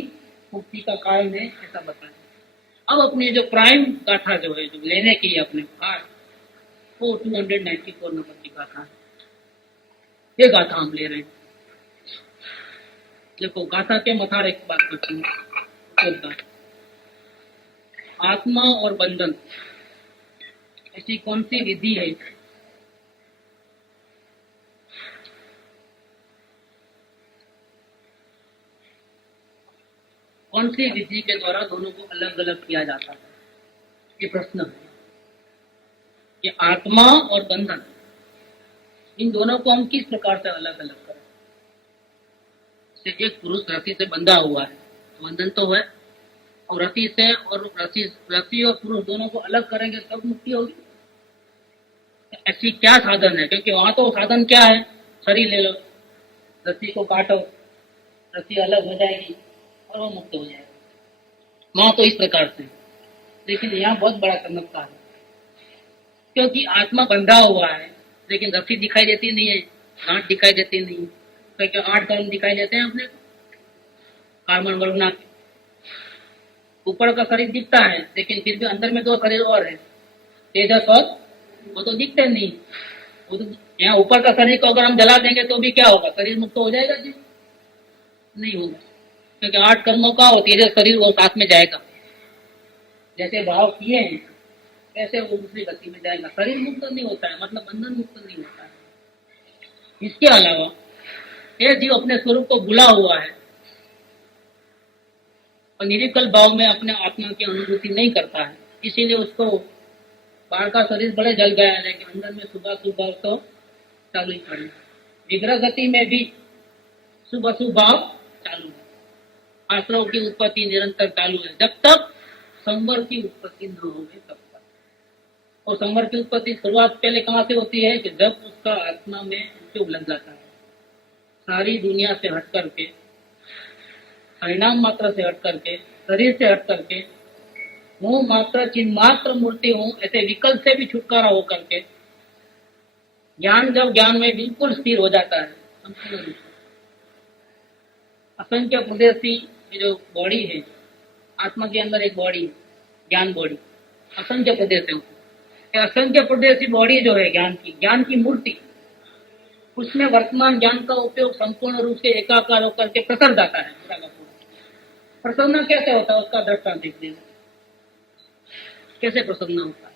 मुक्ति का कारण है ऐसा बताया। अब अपनी जो प्राइम गाथा जो है, जो लेने की है अपने पास, वो 294 नंबर की गाथा है। ये गाथा हम ले रहे हैं। देखो गाथा के मथार एक बात करती हूँ, आत्मा और बंधन ऐसी कौन सी विधि है कौन सी विधि के द्वारा दोनों को अलग अलग किया जाता है, ये प्रश्न है। ये आत्मा और बंधन, इन दोनों को हम किस प्रकार से अलग अलग करें। एक पुरुष रस्सी से बंधा हुआ है, बंधन तो है, और रस्सी से, और रस्सी और पुरुष दोनों को अलग करेंगे तब मुक्ति होगी। ऐसी क्या साधन है, क्योंकि वहां तो साधन क्या है, शरीर ले लो, रस्सी को काटो, रस्सी अलग हो जाएगी और वो मुक्त हो जाएगा। वहां तो इस प्रकार से, लेकिन यहाँ बहुत बड़ा चमत्कार है, क्योंकि आत्मा बंधा हुआ है लेकिन रस्सी दिखाई देती नहीं है, गांठ दिखाई देती नहीं है, क्योंकि 8 कर्म दिखाई देते हैं अपने कार्बन वर्गना, ऊपर का शरीर दिखता है लेकिन फिर भी अंदर में 2 शरीर और है, तेजस और, वो तो दिखते नहीं। वो तो यहाँ ऊपर का शरीर को अगर हम जला देंगे तो भी क्या होगा, शरीर मुक्त हो जाएगा जी? नहीं होगा, क्योंकि 8 कर्मों का वो तेजस शरीर वो साथ में जाएगा, जैसे भाव किए हैं वैसे वो दूसरी गति में जाएगा, शरीर मुक्त नहीं होता है, मतलब बंधन मुक्त नहीं होता है। इसके अलावा ये जीव अपने स्वरूप को भुला हुआ है और निरिकल भाव में अपने आत्मा की अनुभूति नहीं करता है, इसीलिए उसको बाहर का शरीर बड़े जल गया है, लेकिन अंदर में सुबह सुबह तो चालू ही पड़े। विग्रह गति में भी सुबह सुबह चालू है, आश्रव की उत्पत्ति निरंतर चालू है, जब तक संवर की उत्पत्ति न हो तब तक। और संवर की उत्पत्ति शुरुआत पहले कहाँ से होती है कि जब उसका आत्मा में उपयोग लग जाता है, सारी दुनिया से हट करके, परिणाम मात्र से हट करके, शरीर से हट करके, हूँ मात्र चिन्ह मात्र मूर्ति हूँ ऐसे विकल्प से भी छुटकारा हो करके, ज्ञान जब ज्ञान में बिल्कुल स्थिर हो जाता है, संपूर्ण रूप से असंख्य प्रदेशी जो बॉडी है, आत्मा के अंदर एक बॉडी, ज्ञान बॉडी, असंख्य प्रदेश है, असंख्य प्रदेशी बॉडी जो है ज्ञान की मूर्ति, उसमें वर्तमान ज्ञान का उपयोग संपूर्ण रूप से एकाकार होकर के प्रसर जाता है। प्रसन्न कैसे होता है उसका दृष्टांत देख देना, कैसे प्रसन्न होता है।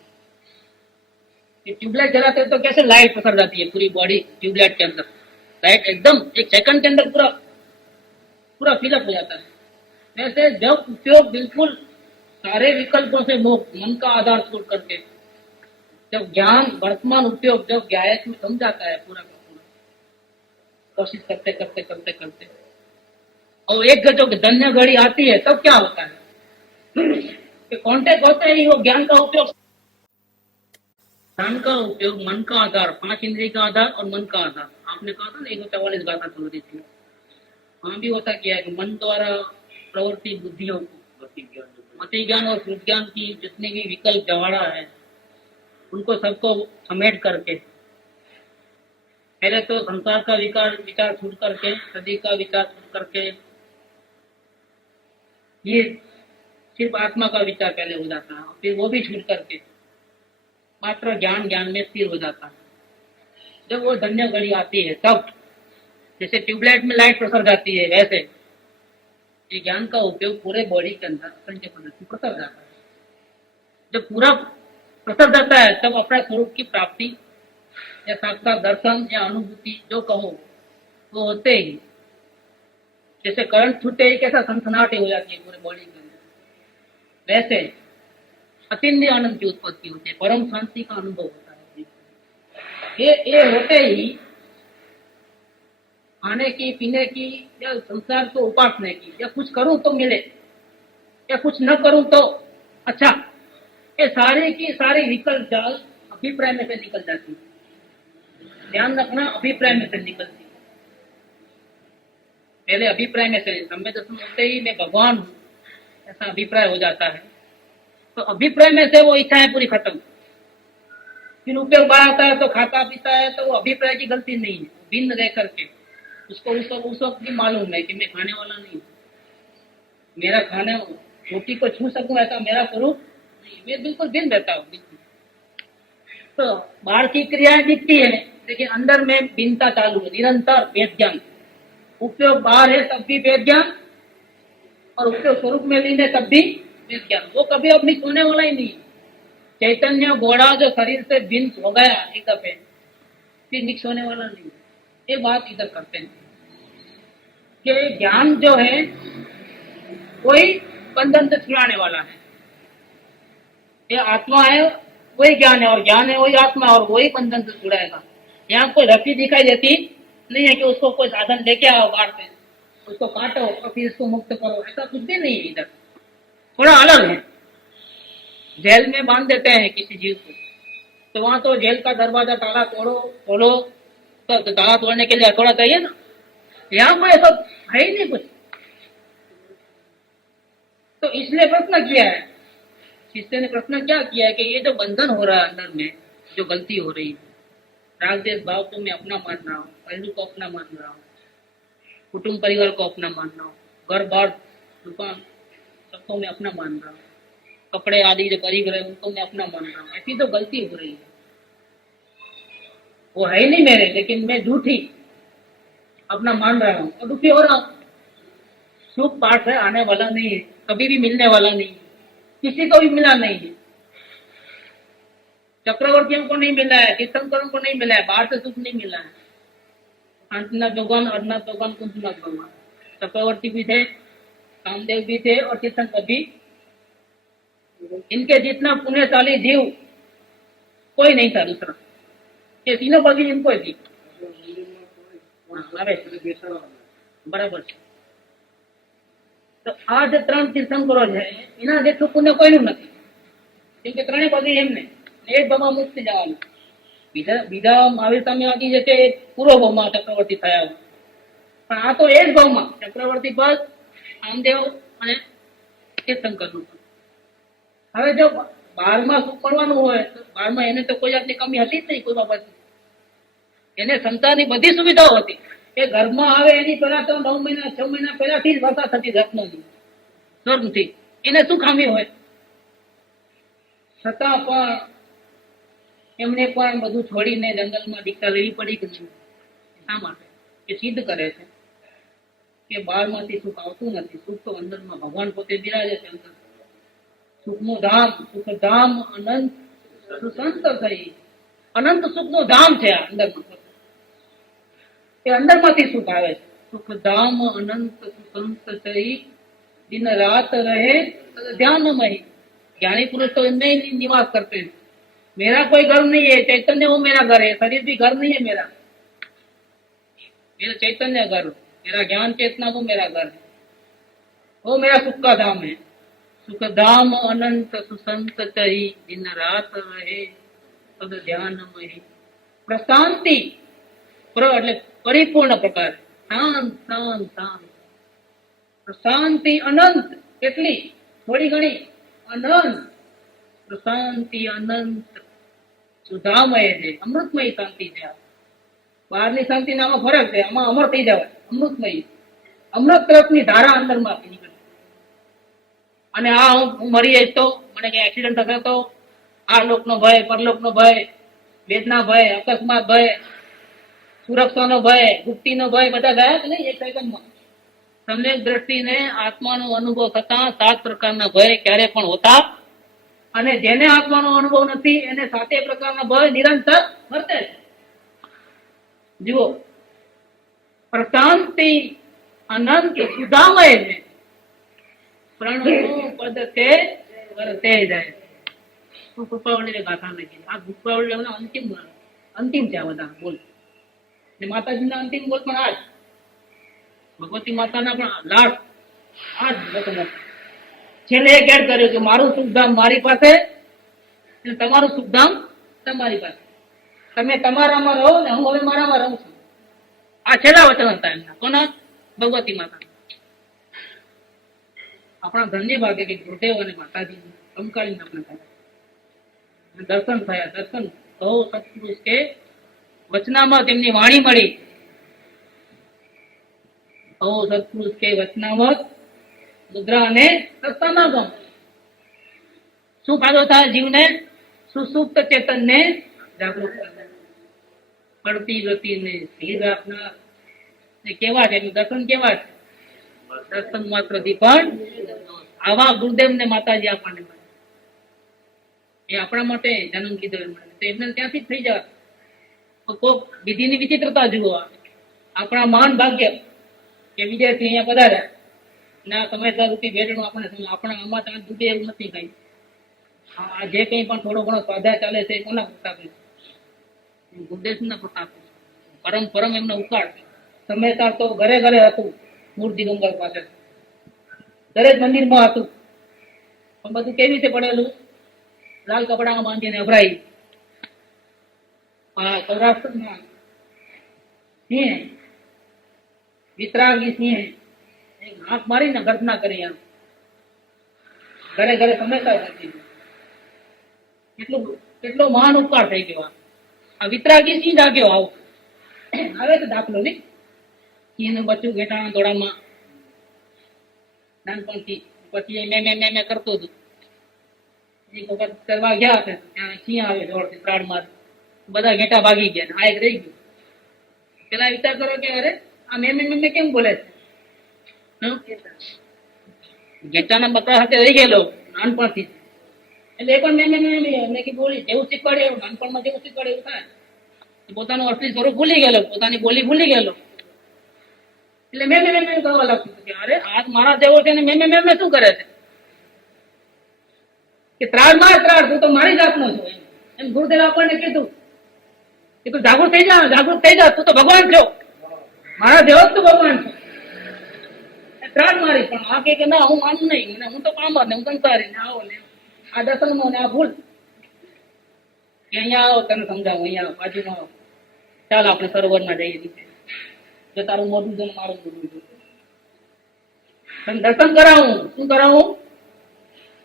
कि ट्यूबलाइट जलाते हैं तो कैसे लाइट पसर जाती है पूरी बॉडी ट्यूबलाइट के अंदर, लाइट एकदम एक सेकंड के अंदर पूरा पूरा फिलअप हो जाता है। वैसे जब उपयोग बिल्कुल सारे विकल्पों से मुक्त, मन का आधार छोड़ करके, जब ज्ञान वर्तमान उपयोग जब गायक में समझाता है पूरा का पूरा, कोशिश करते करते करते करते, और एक जो धन्य घड़ी आती है तब क्या होता है कि कॉन्टेक्ट होते ही वो ज्ञान का उपयोग, ज्ञान का उपयोग मन का आधार, 5 इंद्रिय का आधार और मन का आधार। आपने कहा था ना 144 गाथा चल रही थी, वहां भी होता क्या है कि मन द्वारा प्रवृत्ति बुद्धियों को, मति ज्ञान और श्रुत ज्ञान की जितनी भी विकल्प जवाड़ा है उनको सबको समेट करके, पहले तो संसार का विचार छूट करके, सदी का विचार छूट करके, ये सिर्फ आत्मा का विचार पहले हो जाता है, फिर वो भी छूट करके मात्र ज्ञान में स्थिर हो जाता है। जब वो धन्य घड़ी आती है तब, जैसे ट्यूबलाइट में लाइट प्रसर जाती है, वैसे ये ज्ञान का उपयोग पूरे बॉडी के अंदर असंख्य पद्धति प्रसर जाता है। जब पूरा प्रसर जाता है तब अपना स्वरूप की प्राप्ति या साक्षात दर्शन या अनुभूति जो कहो वो होते ही, जैसे करंट छूटे ही कैसा सनसनाहट हो जाती है पूरे बॉडी के अंदर, वैसे अतिन्य आनंद की उत्पत्ति होती है, परम शांति का अनुभव होता है। ये होते ही खाने की, पीने की या संसार को उपासने की, या कुछ करूं तो मिले या कुछ न करूं तो अच्छा, ये सारे की सारी विकल्प जाल अभिप्राय में से निकल जाती है। ध्यान रखना, अभिप्राय में से निकलती है। पहले अभिप्राय में से सम्य दर्शन होते ही मैं भगवान हूं ऐसा अभिप्राय हो जाता है, तो अभिप्राय में से वो इच्छाएं पूरी खत्म। फिर उपयोग बाहर आता है तो खाता पीता है, तो वो अभिप्राय की गलती नहीं है, भिन्न रह करके उसको उस वक्त भी मालूम है कि मैं खाने वाला नहीं हूँ, मेरा खाना रोटी को छू सकूं ऐसा मेरा स्वरूप नहीं, मैं बिल्कुल भिन्न रहता हूँ बिल्कुल। तो बाहर की क्रियाएं दिखती है लेकिन अंदर में भिन्नता चालू है, निरंतर भेद ज्ञान। उपयोग बाहर है तब भी भेद ज्ञान, और उपयोग स्वरूप में लीन है तब भी भेद ज्ञान। वो कभी अब मिक्स होने वाला ही नहीं। चैतन्य घोड़ा जो शरीर से भिन्न हो गया एक दफे, फिर मिक्स होने वाला नहीं। ये बात इधर करते हैं कि ज्ञान जो है वही बंधन से छुड़ाने वाला है। ये आत्मा है वही ज्ञान है, और ज्ञान है वही आत्मा, और वही बंधन से छुड़ाएगा। यहाँ कोई रस्सी दिखाई देती नहीं है कि उसको कोई साधन लेके आओ बाहर से, उसको काटो और फिर इसको मुक्त करो, ऐसा कुछ भी नहीं है। इधर थोड़ा अलग है। जेल में बांध देते हैं किसी जीव को, तो वहां तो जेल का दरवाजा ताला खोलो तो ताला तोड़ने के लिए थोड़ा चाहिए ना। यहाँ पर ऐसा है ही नहीं कुछ। तो इसलिए प्रश्न किया है, शिष्य ने प्रश्न क्या किया है कि ये जो बंधन हो रहा है अंदर में, जो गलती हो रही है, राग देश भाव को मैं अपना मान रहा हूँ, पहलू को अपना मान रहा हूँ, कुटुंब परिवार को अपना मान रहा हूँ, घर बार दुकान सबको मैं अपना मान रहा हूँ, कपड़े आदि जो खरीद रहे उनको मैं अपना मान रहा हूँ, ऐसी तो गलती हो रही है। वो है ही नहीं मेरे, लेकिन मैं झूठी अपना मान रहा हूँ और दुखी हो रहा हूँ। सुख पाठ है, आने वाला नहीं है, कभी भी मिलने वाला नहीं है, किसी को भी मिला नहीं है। चक्रवर्तियों को नहीं मिला है, तीर्थंकरों को नहीं मिला है, बाहर से सुख नहीं मिला है। अंतनाथ भगवान, अरनाथ भगवान, कुंजनाथ भगवान, चक्रवर्ती भी थे, कामदेव भी थे और तीर्थंकर भी। इनके जितना पुण्यशाली जीव कोई नहीं था दूसरा। ये तीनों पदवी इनको ही थी। बराबर। तो आज ત્રણ તીર્થંકરો છે એના જેટલું પુણ્ય કોઈનું નથી, કેમ કે ત્રણેય પદવી એમને એક ભાવમાં મુક્તિ જવાનું। બીજા મહાવીર સામ્યવાદી જે છે એ પૂર્વ ભાવમાં ચક્રવર્તી થયા, પણ આ તો એ જ ભાવમાં ચક્રવર્તી પદ, કામદેવ અને તીર્થંકરનું। હવે જો 12માં સુખ મળવાનું હોય તો 12માં એને તો કોઈ જાતની કમી હતી જ નહીં કોઈ બાબતની। એને સંસારની બધી સુવિધાઓ હતી। એ ઘરમાં આવે એની પહેલા તો 9 મહિના 6 મહિના પહેલાથી જ વર્ષા થતી રત્નોની સ્વર્ગથી, એને શું ખામી હોય? છતાં પણ એમને પણ બધું છોડીને જંગલમાં દીક્ષા લેવી પડી કે નહીં? શા માટે? એ સિદ્ધ કરે છે કે બહારમાંથી સુખ આવતું નથી, સુખ તો અંદરમાં ભગવાન પોતે બિરાજે છે અંદર। સુખનું ધામ, સુખધામ અનંત સુસંત થઈ અનંત સુખનું ધામ છે આ અંદરમાં. એ અંદરમાંથી સુખ આવે છે. સુખ धाम अनंत सुसंत चई दिन रात रहे ध्यानमय. ज्ञानी पुरुष तो इनमें ही निवास करते हैं. मेरा कोई घर नहीं है, चैतन्य वो मेरा घर है. शरीर भी घर नहीं है मेरा चैतन्य घर, मेरा ज्ञान चेतना वो मेरा घर है, वो मेरा सुख का धाम है. सुख धाम अनंत सुसंत चई दिन रात रहे तद ध्यानमय. प्रशांति એટલે પરિપૂર્ણ પ્રકાર, શાંત શાંત શાંત. શાંતિ અનંત, કેટલી? થોડી ઘણી. અનંત શાંતિ અનંત સુધામય છે, અમૃતમય શાંતિ છે. બહારની શાંતિ આમાં ફરક છે, આમાં અમર થઈ જવાય. અમૃતમય, અમૃત તરફની ધારા અંદરમાં નીકળે. અને આ હું મરી જઈશ તો, મને કઈ એક્સિડન્ટ થશે તો, આ લોકનો ભય, પરલોકનો ભય, વેદના ભય, અકસ્માત ભય, સુરક્ષાનો ભય, ગુપ્તીનો ભય, બધા ગયા કે નહીં એક સેકન્ડમાં. સમ્યક દ્રષ્ટિને આત્માનો અનુભવ થતા 7 પ્રકારના ભય ક્યારે પણ હોતા, અને જેને આત્માનો અનુભવ નથી એને 7 પ્રકારના ભય નિરંતર વર્તે છે. જુઓ, પ્રશાંતિ અનંત સુધામય છે. પ્રણવ પદ તે વર્તે જાય. કૃપાવલી ગાથા નથી. આ કૃપાવલી અંતિમ છે. આ બધા બોલ. માતાજીના અંતિમ બોલ પણ આ જ. ભગવતી માતાના પણ લાસ્ટ આ જ. છેલ્લે એક એડ કર્યું કે મારું સુખધામ મારી પાસે, તમારું સુખધામ તમારી પાસે. તમે તમારામાં રહો ને હું હવે મારામાં રહું છું. આ છેલ્લા વચન હતા એમના. કોના? ભગવતી માતા. આપણા ધન્ય ભાગે કે ગુરુદેવ અને માતાજી સમકાલીન આપણે થયા, દર્શન થયા. દર્શન કહો સત્પુરુષ કે વચનામાં તેમની વાણી મળી. કહો સત્પુરુષ કે વચનામત મુદ્રા અને સત્સંગમ. શું ફાયદો થાય જીવને? સુસુપ્ત ચેતનને જાગૃત કરનાર, પડતી વૃત્તિને સ્થિર રાખનાર. કેવા છે દર્શન? કેવા છે? દર્શન માત્રથી પણ આવા ગુરુદેવને માતાજી આપણને મળે. એ આપણા માટે જન્મ લીધો એમને ત્યાંથી જ થઈ જાય. કોક વિધિની વિચિત્રતા જુઓ. આપણા મહાન ભાગ્ય કે વિજયથી અહીંયા પધાર્યા ના સમયસર રૂપી ભેટનું આપણે આપણા આમાં ત્યાં ડૂબે એવું નથી કઈ. આ જે કઈ પણ થોડો ઘણો સ્વાધ્યાય ચાલે છે કોના પ્રતાપે? ગુરુદેવના પ્રતાપે. પરમ પરમ એમનો ઉકાળ. સમયસર તો ઘરે ઘરે હતું. મૂળ દિગંબર પાસે દરેક મંદિરમાં હતું. પણ બધું કેવી રીતે પડેલું? લાલ કપડામાં બાંધીને અભરાઈ. સૌરાષ્ટ્રમાં સિંહ, વિતરાગી સિંહ આંખ મારીને ગર્જના કરી. આમ ઘરે ઘરે સમયસર હતી. કેટલો મહાન ઉપકાર થઈ ગયો. આ વિતરાગી સિંહ જાગ્યો. આવો આવે તો દાખલો નહીં. સિંહનું બચ્ચું ઘેટાણા દોડામાં નાનપણથી. પછી મેં કરતો હતું. એક વખત કરવા ગયા હતા ત્યાં સિંહ આવે જોરથી ત્રાડ માર. બધા ઘેટા ભાગી ગયા. આ એક રહી ગયું. પેલા વિચાર કરો કે અરે આ મેં કેમ બોલે છે? ઘેટાના બકરા સાથે રહી ગયેલો નાનપણથી. એટલે એ પણ મેં બોલી જેવું શીખવાડે એવું, નાનપણમાં જેવું શીખવાડે એવું થાય. પોતાનું અસલી સ્વરૂપ ભૂલી ગયેલો, પોતાની બોલી ભૂલી ગયેલો. એટલે મેં કરવા લાગતું કે અરે આ મારા જેવો છે ને મેં શું કરે છે કે ત્રાડ માર ત્રાડ, તું તો મારી જાતનો છો. એમ ગુરુદેવ આપણને કીધું કે તું જાગૃત થઈ જા, તું તો ભગવાન છો, મારા જેવો જ તું ભગવાન છો. ત્રાડ મારી. પણ આ કે ના હું માનું નહીં, હું તો પામર ને હું સંસારી ને આવો ને આ દર્શનમાં ને આ ભૂલ કે અહીંયા આવો તને સમજાવું, અહીંયા આવો, બાજુમાં આવો, ચાલ આપણે સરોવરમાં જઈએ નીચે. જો તારું મોઢું જો મારું મોઢું જો તને દર્શન કરાવું. શું કરાવું?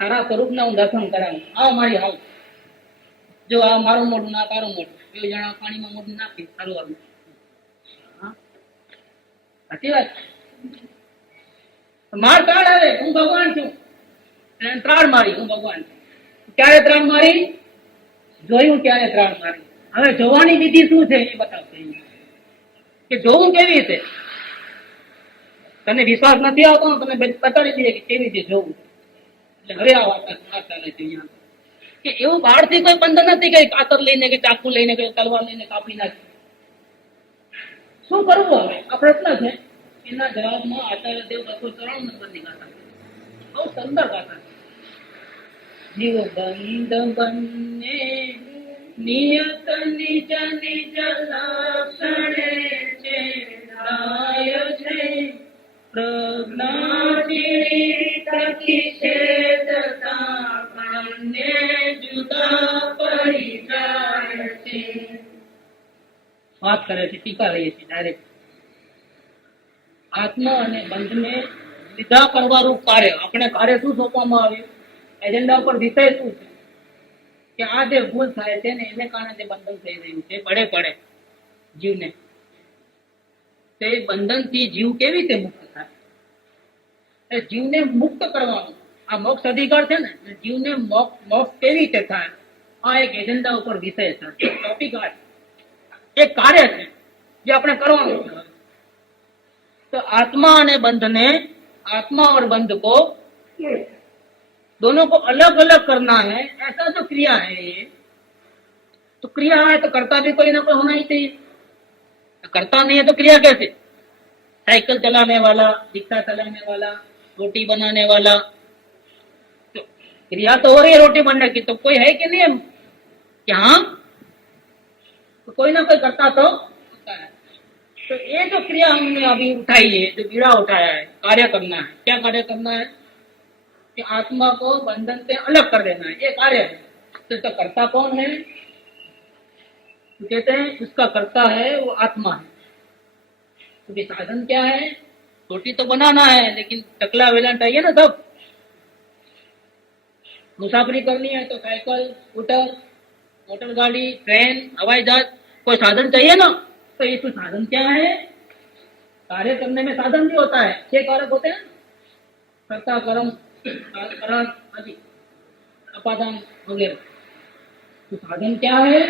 તારા સ્વરૂપ ને હું દર્શન કરાવું. આવો મારી આવ. જો આ મારું મોઢું ના તારું મોઢું, 2 જણા પાણીમાં મોઢું નાખી સરોવરમાં. સાચી વાત. માર ત્રાડ આવે હું ભગવાન છું. ત્રાડ મારી હું ભગવાન છું. ક્યારે ત્રાડ મારી? જોયું ત્યારે ત્રાડ મારી. હવે જોવાની વિધિ શું છે એ બતાવશે કે જોવું કેવી રીતે. તને વિશ્વાસ નથી આવતો, તમે બતાડી દઈએ કે કેવી રીતે જોવું. એટલે હવે આ વાત ચાલે છે અહીંયા. કે એવું બહારથી કોઈ બંધન નથી કે કાતર લઈને કે ચાકુ લઈને કે તલવાર લઈને કાપી નાખે. શું કરવું હવે આ પ્રશ્ન છે. એના જવાબમાં આચાર્ય દેવ 294 નંબરની ગાથા બહુ સુંદર ગાથા છે. જીવ બંધ બંને નિયત નિજ નિજ લક્ષણે છે રાય છે પ્રજ્ઞાચિત કિછેદતા બંને જુદા પડી જાય છે. વાત કરે છે, ટીકા લઈએ છીએ ડાયરેક્ટ. આત્મા અને બંધને વિદા કરવાનું કાર્ય, આપણે કાર્ય શું સોંપવામાં આવ્યું, એજન્ડા પર વિષય શું છે કે આ જે ભૂલ થાય છે ને એને કારણે જે બંધન થઈ રહ્યું છે પડે પડે જીવને, તે બંધનથી જીવ કેવી રીતે મુક્ત થાય, એ જીવને મુક્ત કરવાનું આ મોક્ષ અધિકાર છે ને, જીવને મોક્ષ કેવી રીતે થાય, આ એક એજન્ડા ઉપર વિષય છે, ટોપિક આ એક કાર્ય છે જે આપણે કરવાનું છે. तो आत्मा और बंध ने, आत्मा और बंध को दोनों को अलग अलग करना है, ऐसा जो क्रिया है ये, तो क्रिया है तो कर्ता भी कोई ना कोई होना ही चाहिए. तो कर्ता नहीं है तो क्रिया कैसे? साइकिल चलाने वाला, रिक्शा चलाने वाला, रोटी बनाने वाला, तो क्रिया तो हो रही है रोटी बनने की, तो कोई है कि नहीं है कि हाँ, तो कोई ना कोई करता तो होता है. तो ये जो क्रिया हमने अभी उठाई है, जो बीड़ा उठाया है, कार्य करना है, क्या कार्य करना है कि आत्मा को बंधन से अलग कर देना है, ये कार्य है. तो इसका कर्ता कौन है? तो कहते हैं उसका कर्ता है वो आत्मा है. तो ये साधन क्या है? रोटी तो बनाना है, लेकिन टकला वेलन चाहिए ना. सब मुसाफरी करनी है तो साइकिल, स्कूटर, मोटर गाड़ी, ट्रेन, हवाई जहाज, कोई साधन चाहिए ना. तो ये तो साधन क्या है? कार्य करने में साधन भी होता है, 6 कारक होते हैं, कर्ता, कर्म, कारण आदि, अपादान वगैरह. तो साधन क्या है?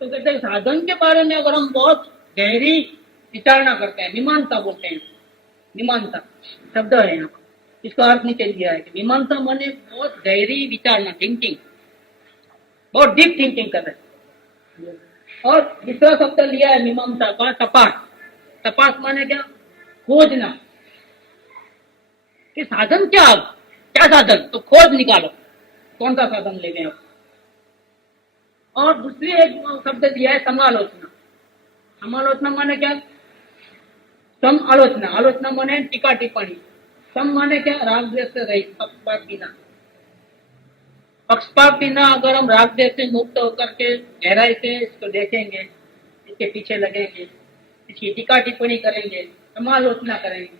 तो कहते हैं साधन के बारे में अगर हम बहुत गहरी विचारणा करते हैं, मीमांसा बोलते हैं, मीमांसा शब्द है यहाँ, इसका अर्थ नीचे दिया है कि मीमांसा माने बहुत गहरी विचारणा, थिंकिंग, बहुत डीप थिंकिंग कर रहे हैं. और दूसरा शब्द लिया है मीमांसा का तपास. तपास माने क्या? खोजना कि साधन क्या, अब क्या साधन, तो खोज निकालो कौन सा साधन ले गए आप. और दूसरी एक शब्द दिया है समालोचना. समालोचना माने क्या? सम आलोचना. आलोचना माने टीका टिप्पणी. सम माने क्या? राग द्वेष से रहित, पक्षपात बिना. पक्षपात बिना अगर हम राग द्वेष से मुक्त होकर के गहराई से इसको देखेंगे, इसके पीछे लगेंगे, इसकी टीका टिप्पणी करेंगे, समालोचना करेंगे,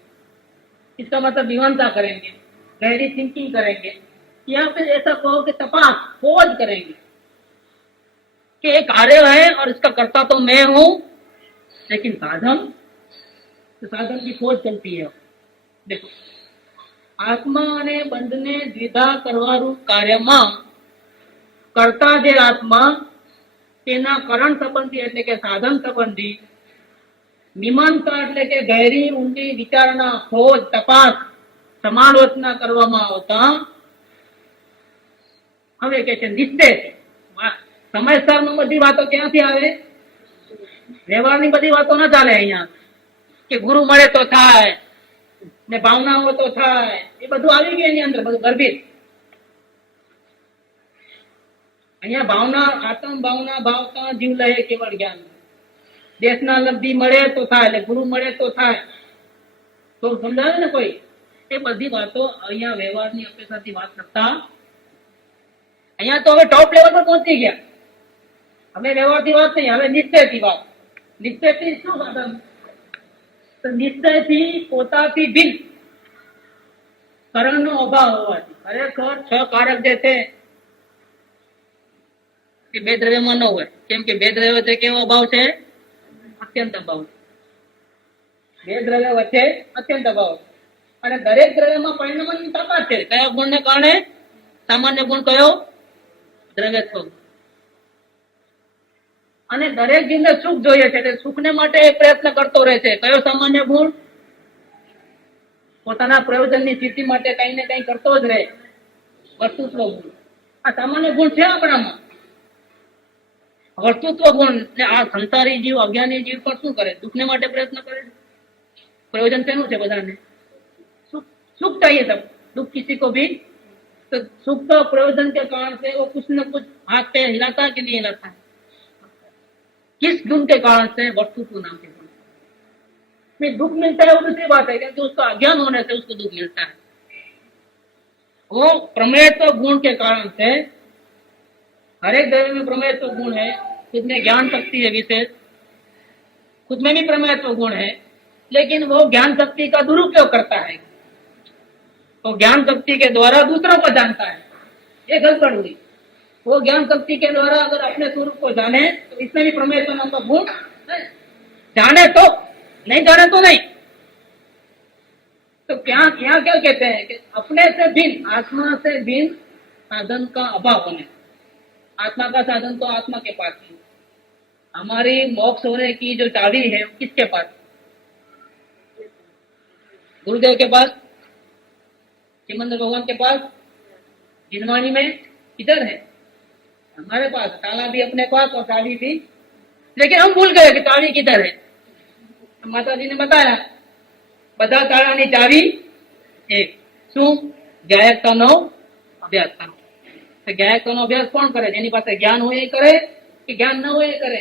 इसका मतलब मीमांसा करेंगे, गहरी थिंकिंग करेंगे, या फिर ऐसा कहो कि तपास, खोज करेंगे कि एक कार्य है और इसका कर्ता तो मैं हूं, लेकिन साधन, तो साधन की खोज चलती है. देखो, आत्मा ने बंध ने द्विधा करवारू कार्यમાં કરતા જે આત્મા તેના કરણ સંબંધી એટલે કે સાધન સંબંધી, મીમાંસા એટલે કે ગહેરી ઊંડી વિચારણા, ખોજ, તપાસ, સમાલોચના કરવામાં આવતા હવે કે છે નિશ્ચય. સમયસરમાં બધી વાતો ક્યાંથી આવે? વ્યવહારની બધી વાતો ન ચાલે અહીંયા કે ગુરુ મળે તો થાય ને ભાવનાઓ તો થાય, એ બધું આવી ગયું એની અંદર, બધું ગર્ભિત. અહીંયા ભાવના, આત્મ ભાવના ભાવતા જીવ લે કેવળ જ્ઞાન. દેશના લબ્ધિ મળે તો થાય, એટલે ગુરુ મળે તો થાય, તો સમજાવે ને કોઈ. એ બધી વાતો અહીંયા વ્યવહારની અપેક્ષાથી વાત કરતા અહીંયા તો હવે ટોપ લેવલ પર પહોંચી ગયા. હવે વ્યવહારથી વાત નહીં, હવે નિશ્ચયથી વાત. નિશ્ચયથી શું સાધન? તો નિશ્ચયથી પોતાથી ભિન્ન કરણનો અભાવ હોવાથી, ખરેખર 6 કારક જે છે એ 2 દ્રવ્યમાં ન હોય. કેમ કે 2 દ્રવ્ય વચ્ચે કેવો અભાવ છે? અત્યંત અભાવ. 2 દ્રવ્ય વચ્ચે અત્યંત અભાવ. અને દરેક દ્રવ્યમાં પરિણામની તાકાત છે. કયા ગુણને કારણે? સામાન્ય ગુણ કયો? દ્રવ્યત્વ. અને દરેક જીવને સુખ જોઈએ છે, સુખને માટે પ્રયત્ન કરતો રહે છે. કયો સામાન્ય ગુણ? પોતાના પ્રયોજનની સ્થિતિ માટે કઈ ને કઈ કરતો જ રહે, વર્તુત્વ ગુણ. આ સામાન્ય ગુણ છે આપણામાં. વર્તૃત્વ ગુણ ને આ સંસારી જીવ અજ્ઞાની જીવ પર શું કરે? દુઃખને માટે પ્રયત્ન કરે. प्रयोजन शैनु है बधाने? सुख सुख चाहिए सब. दुख किसी को भी तो सुख का प्रयोजन के कारण से वो कुछ न कुछ हाथ पे हिलाता है कि नहीं हिलाता है? किस गुण के कारण से? वर्तृत्व नाम के गुण. में दुख मिलता है वो दूसरी बात है, क्योंकि उसका अज्ञान होने से उसको दुख मिलता है. वो प्रमेयत्व गुण के कारण से, हर एक द्रव्य में प्रमेयत्व गुण है. खुद में ज्ञान शक्ति है विशेष, खुद में भी प्रमेयत्व गुण है, लेकिन वो ज्ञान शक्ति का दुरुपयोग करता है. तो ज्ञान शक्ति के द्वारा दूसरों को जानता है, ये गड़बड़ हुई. वो ज्ञान शक्ति के द्वारा अगर अपने स्वरूप को जाने तो इसमें भी प्रमेयत्व नाम का गुण है. जाने तो, नहीं जाने तो नहीं. तो क्या यहाँ क्या कहते हैं कि अपने से भिन्न, आत्मा से भिन्न साधन का अभाव होने. आत्मा का साधन तो आत्मा के पास है. हमारी मोक्ष होने की जो चाबी है किसके पास? गुरुदेव के पास, सिमंदर भगवान के पास, जिनवाणी में किधर है? हमारे पास. ताला भी अपने पास और चाबी भी, लेकिन हम भूल गए कि चाबी किधर है. माता जी ने बताया બધા તાળાની ચાવી એક. શું? ગાયકતાનો અભ્યાસ કરો. તો ગાયકતાનો અભ્યાસ કોણ કરે? જેની પાસે જ્ઞાન હોય એ કરે કે જ્ઞાન ન હોય એ કરે?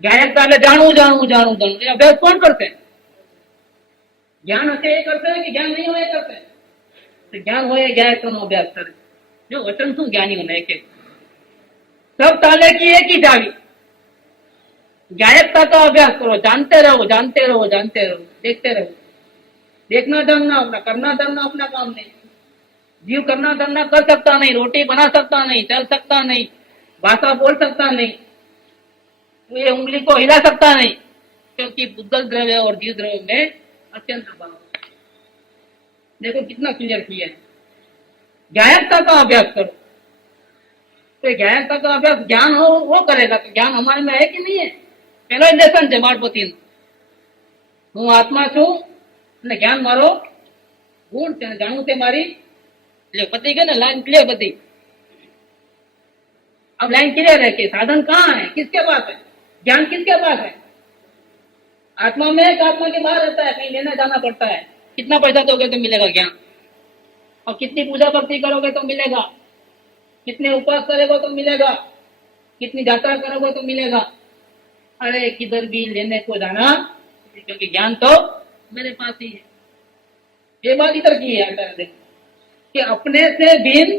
ગાયકતા એટલે જાણવું જાણવું જાણવું જાણવું. એ અભ્યાસ કોણ કરશે? ज्ञान हसे ये करते हैं कि ज्ञान नहीं होए करते हैं? तो ज्ञान होए गायकता नो अभ्यास करे. जो वचन शू ज्ञानी होने एक सब ताले की एक ही चावी. गायकता का अभ्यास करो, जानते रहो जानते रहो जानते रहो, देखते रहो. देखना धरना अपना, करना धरना अपना काम नहीं. जीव करना धरना कर सकता नहीं, रोटी बना सकता नहीं, चल सकता नहीं, भाषा बोल सकता नहीं, ये उंगली को हिला सकता नहीं, क्योंकि बुद्धल द्रव्य और जीव द्रव्य में अत्यंत अभाव. देखो कितना क्लियर किया है. गायकता का अभ्यास करो. तो गायकता का अभ्यास ज्ञान हो वो करेगा. तो ज्ञान हमारे में है कि नहीं है? पहला लेसन है बाळपति. हूँ आत्मा छू ने ज्ञान मारो गुण છે, જાણવું તે મારી. એટલે પતિ ગયો ને, लाइन क्लियर बती. अब लाइन क्लियर है कि साधन कहाँ है, किसके पास है? ज्ञान किसके पास है? आत्मा में एक आत्मा के बाहर रहता है, कहीं लेना जाना पड़ता है. कितना पैसा दोगे तो मिलेगा ज्ञान, और कितनी पूजा भक्ति करोगे तो मिलेगा, कितने उपवास करोगे तो मिलेगा, कितनी यात्रा करोगे तो मिलेगा. अरे किधर भी लेने को जाना, क्योंकि ज्ञान तो मेरे पास ही है. ये बात इधर की है कि अपने से भिन्न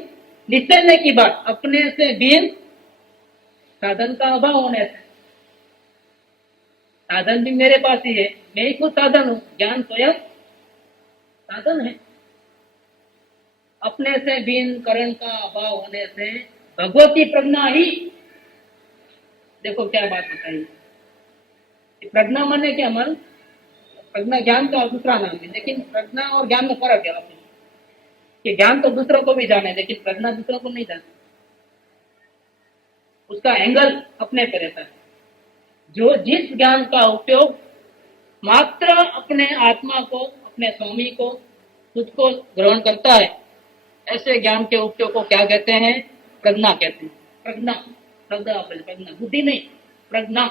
निश्चय की बात. अपने से भिन्न साधन का अभाव होने से. साधन भी मेरे पास ही है, मैं ही खुद साधन हूं. ज्ञान स्वयं साधन है. अपने से भिन्न करण का अभाव होने से भगवती प्रज्ञा ही. देखो क्या बात बताई. प्रज्ञा माने क्या? मन. प्रज्ञा ज्ञान का दूसरा नाम है, लेकिन प्रज्ञा और ज्ञान में फर्क है. कि ज्ञान तो दूसरों को भी जाने, लेकिन प्रज्ञा दूसरों को नहीं जाने. उसका एंगल अपने पे रहता है. जो जिस ज्ञान का उपयोग मात्र अपने आत्मा को, अपने स्वामी को, खुद को ग्रहण करता है, ऐसे ज्ञान के उपयोग को क्या कहते हैं? प्रज्ञा कहते हैं. प्रज्ञा, प्रज्ञा, बुद्धि नहीं, प्रज्ञा.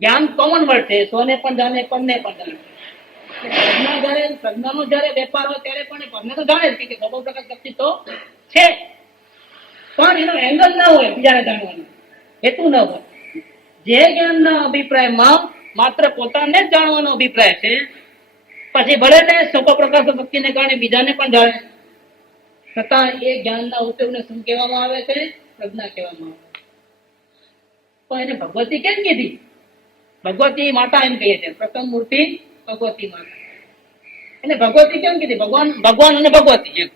ज्ञान कॉमन वर्ड है. सोने पण जाने, पढ़ने पण जाने. प्रज्ञा जયારે પ્રજ્ઞાનો જયારે વેપાર હોય ત્યારે પણ પણને તો જાણે જ કે સ્વભાવ પ્રકાશ શક્તિ તો છે, પણ એનો એંગલ ના હોય બીજાને જાણવાનો, હેતુ ન હોય. જે જ્ઞાનના અભિપ્રાયમાં માત્ર પોતાને જ જાણવાનો અભિપ્રાય છે, પછી ભલે ને સ્વભાવ પ્રકાશ શક્તિને કારણે બીજાને પણ જાણે, છતાં એ જ્ઞાનના ઉપયોગને શું કહેવામાં આવે છે? પ્રજ્ઞા કહેવામાં આવે. પણ એને ભગવતી કેમ કીધી? ભગવતી માતા એમ કહીએ છીએ. પ્રથમ મૂર્તિ ભગવતી માતા. એને ભગવતી કેમ કીધી? ભગવાન, ભગવાન અને ભગવતી એમ.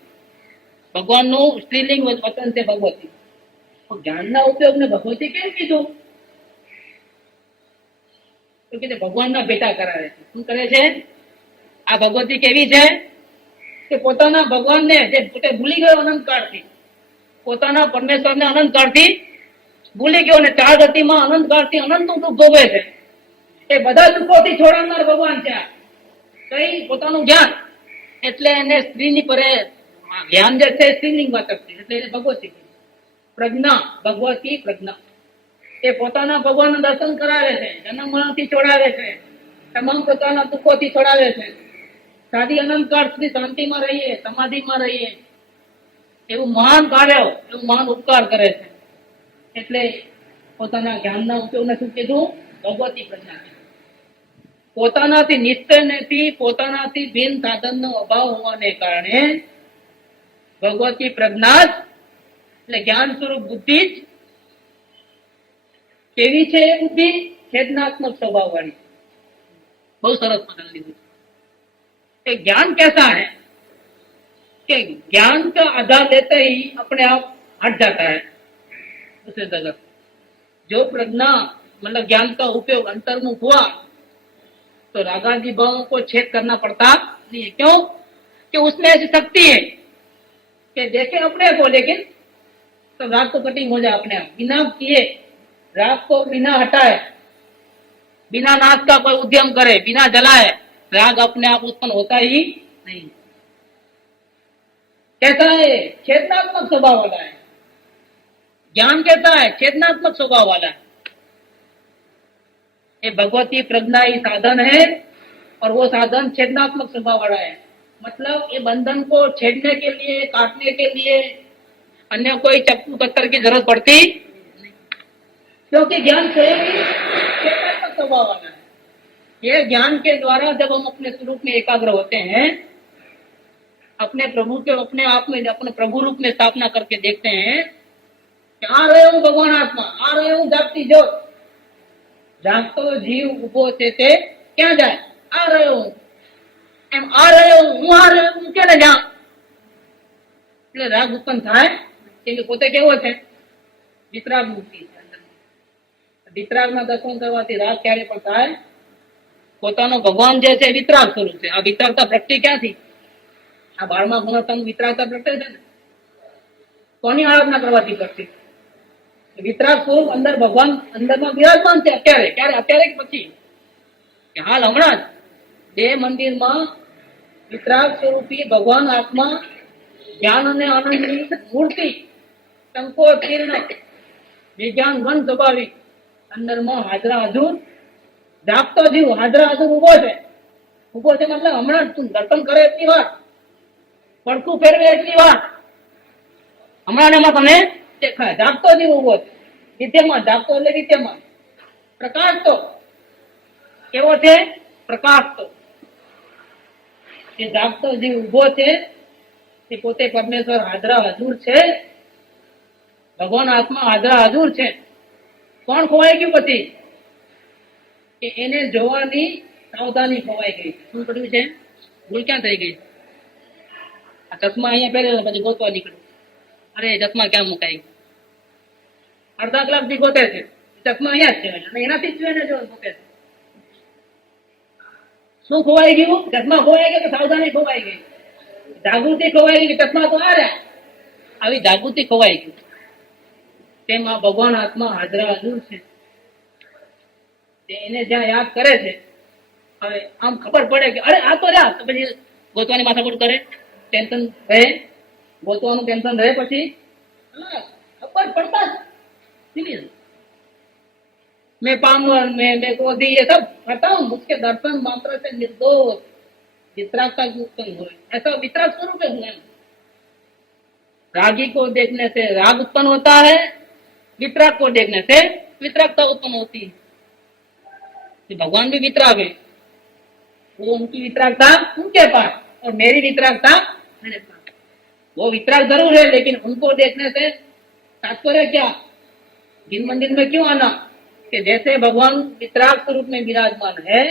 ભગવાનનું સ્ત્રીલિંગ વચન છે ભગવતી. જ્ઞાનના ઉપયોગને ભગવતી કેમ કીધું? તો કે ભગવાનના ભેટા કરાવે છે. શું કરે છે? આ ભગવતી કેવી છે કે પોતાના ભગવાનને, જે પોતે ભૂલી ગયો અનંત કાળથી, પોતાના પરમેશ્વરને અનંત કાળથી ભૂલી ગયો અને ચાર ગતિમાં અનંત કાળથી અનંત દુઃખ ભોગવે છે. એ બધા દુઃખોથી છોડાવનાર ભગવાન છે. કઈ? પોતાનું જ્ઞાન. એટલે એને સ્ત્રીની પરે જ્ઞાન જે છે સ્ત્રીલિંગ વાચક છે એટલે એને ભગવતી પ્રજ્ઞા, ભગવતી પ્રજ્ઞા એ પોતાના ભગવાનના દર્શન કરાવે છે, જન્મ મરણથી છોડાવે છે, તમામ પ્રકારના દુઃખોથી છોડાવે છે, સાદી અનંતકાળ સુધી શાંતિમાં રહીએ, સમાધિમાં રહીએ એવું મહાન કાર્ય, એવું મહાન ઉપકાર કરે છે. એટલે પોતાના જ્ઞાનના ઉપયોગને શું કીધું? ભગવતી પ્રજ્ઞા. પોતાનાથી નિશ્ચય નથી, પોતાનાથી બિન સાધનનો અભાવ હોવાને કારણે ભગવતી પ્રજ્ઞા એટલે જ્ઞાન સ્વરૂપ બુદ્ધિ જ કેવી છે? એ બુદ્ધિ छेदनात्मक स्वभाव वाली। बहुत सरस पकड़ लीजिए। ज्ञान कैसा है कि ज्ञान का आधार लेते ही अपने आप हट जाता है दूसरे जगत। जो प्रज्ञा मतलब ज्ञान का उपयोग अंतर्मुख हुआ तो रागादि भावों को छेद करना पड़ता नहीं है। क्यों? कि उसमें ऐसी शक्ति है कि देखे अपने को, लेकिन तो राग तो कटिंग हो जाए अपने आप, बिना किए राग को बिना हटाए, बिना नाश का कोई उद्यम करे, बिना जलाए राग अपने आप उत्पन्न होता ही नहीं। कैसा है? छेदनात्मक स्वभाव वाला है। ज्ञान कैसा है? छेदनात्मक स्वभाव वाला है। ये भगवती प्रज्ञा ही साधन है और वो साधन छेदनात्मक स्वभाव वाला है। मतलब ये बंधन को छेदने के लिए, काटने के लिए अन्य कोई चक्कू पत्थर की जरूरत पड़ती नहीं, क्योंकि ज्ञान स्वयं ही छेदनात्मक स्वभाव वाला है। ये ज्ञान के द्वारा जब हम अपने स्वरूप में एकाग्र होते हैं, अपने प्रभु के अपने आप में अपने प्रभु रूप में स्थापना करके देखते हैं कि आ रहे हूं भगवान आत्मा, आ रहे हूं जागती ज्योत, जागतो जीव उभो ते क्या जाए, आ रहे हूं एम आ रहे हूं, હું આ રહ્યો હું કે જા એટલે રાગ ઉત્પન્ન થાય કે પોતે કેવો છે? વિતરાગ મુક્તિ છે। વિતરાગના દર્શન કરવાથી રાગ ક્યારે પણ થાય? પોતાનો ભગવાન જે છે વિતરાગ સ્વરૂપ છે। આ વિતરાગતા પ્રગટી ક્યાંથી? આ 12મા ગુણોત્તમ વિતરાગતા પ્રગટે છે ને, કોની આરાધના કરવાથી પ્રગટી? વિતરાગ સ્વરૂપ અંદર ભગવાન અંદરમાં વિરાજમાન છે। અત્યારે ક્યારે? અત્યારે કે પછી? હાલ હમણાં જ દેહ મંદિરમાં વિતરાગ સ્વરૂપી ભગવાન આત્મા જ્ઞાન અને આનંદની મૂર્તિ સંકોચીર્ણ વિજ્ઞાન ઘન સ્વાભાવિક અંદરમાં હાજરા હજુર જાગતો જીવ હાજરા હજુર ઉભો છે। ઉભો છે મતલબ હમણાં તું દર્શન કરે એટલી વાર, પડખું ફેરવે એટલી વાર હમણાં એમાં તમને દેખાય। જાગતો જીવ ઉભો છે, વિદ્યમાન, જાગતો એટલે વિદ્યમાન, પ્રકાશ તો કેવો છે? પ્રકાશ તો જાગતો જીવ ઉભો છે તે પોતે પરમેશ્વર હાજરા હજુર છે, ભગવાન આત્મા હાજરા હજુર છે। કોણ ખોવાઈ ગયું પછી? કે એને જોવાની સાવધાની ખોવાઈ ગઈ। શું કર્યું છે? ભૂલ ક્યાં થઈ ગઈ? આ ચશ્મા અહીંયા પહેરેલા પછી ગોતવા નીકળ્યું, અરે ચશ્મા ક્યાં મુકાઈ? અડધા કલાકથી ગોતે છે, ચશ્મા અહીંયા જ છે, એનાથી જ એને જો ગોતે છે। શું ખોવાઈ ગયું? ચશ્મા ખોવાઈ ગયો કે સાવધાની ખોવાઈ ગઈ? જાગૃતિ ખોવાઈ ગઈ કે ચશ્મા તો આ રહ્યા? આવી જાગૃતિ ખોવાઈ ગઈ। તેમાં ભગવાન આત્મા હાજરા હજુર છે, એને જ્યાં યાદ કરે છે, હવે આમ ખબર પડે કે અરે આ તો રહ્યા, તો પછી ગોતવાની માથાકૂટ કરે, ટેન્શન રહે, ગોતવાનું ટેન્શન રહે, પછી ખબર પડતા જ मैं पामर मैं क्रोधी ये सब हटाऊं, मुझके दर्शन मात्र से निर्दोष वितरागता उत्पन्न हुए। ऐसा वितराग स्वरूप है। रागी को देखने से राग उत्पन्न होता है, वितराग को देखने से वितरागता उत्पन्न होती है। भगवान भी वितराग है, वो उनकी वितरागता उनके पास और मेरी वितरागता मेरे पास। वो वितराग जरूर है, लेकिन उनको देखने से तात्पर्य क्या? दिन मंदिर में क्यों आना? कि जैसे भगवान वितराग स्वरूप में विराजमान है,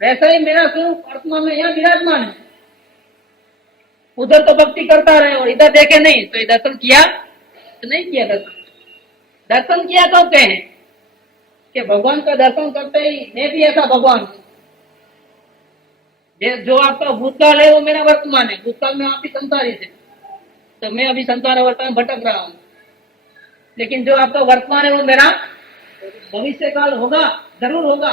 वैसा ही मेरा स्वरूप आत्मा में यहाँ विराजमान है। उधर तो भक्ति करता रहे और इधर देखे नहीं, तो ये दर्शन किया तो नहीं किया? दर्शन किया तो कहते हैं कि भगवान का दर्शन करते ही मैं भी ऐसा भगवान हूँ। जो आपका भूतकाल है वो मेरा वर्तमान है। भूतकाल में आप ही संसारी थे, तो मैं अभी संसार वर्तमान भटक रहा हूँ, लेकिन जो आपका वर्तमान है वो मेरा भविष्य काल होगा, जरूर होगा।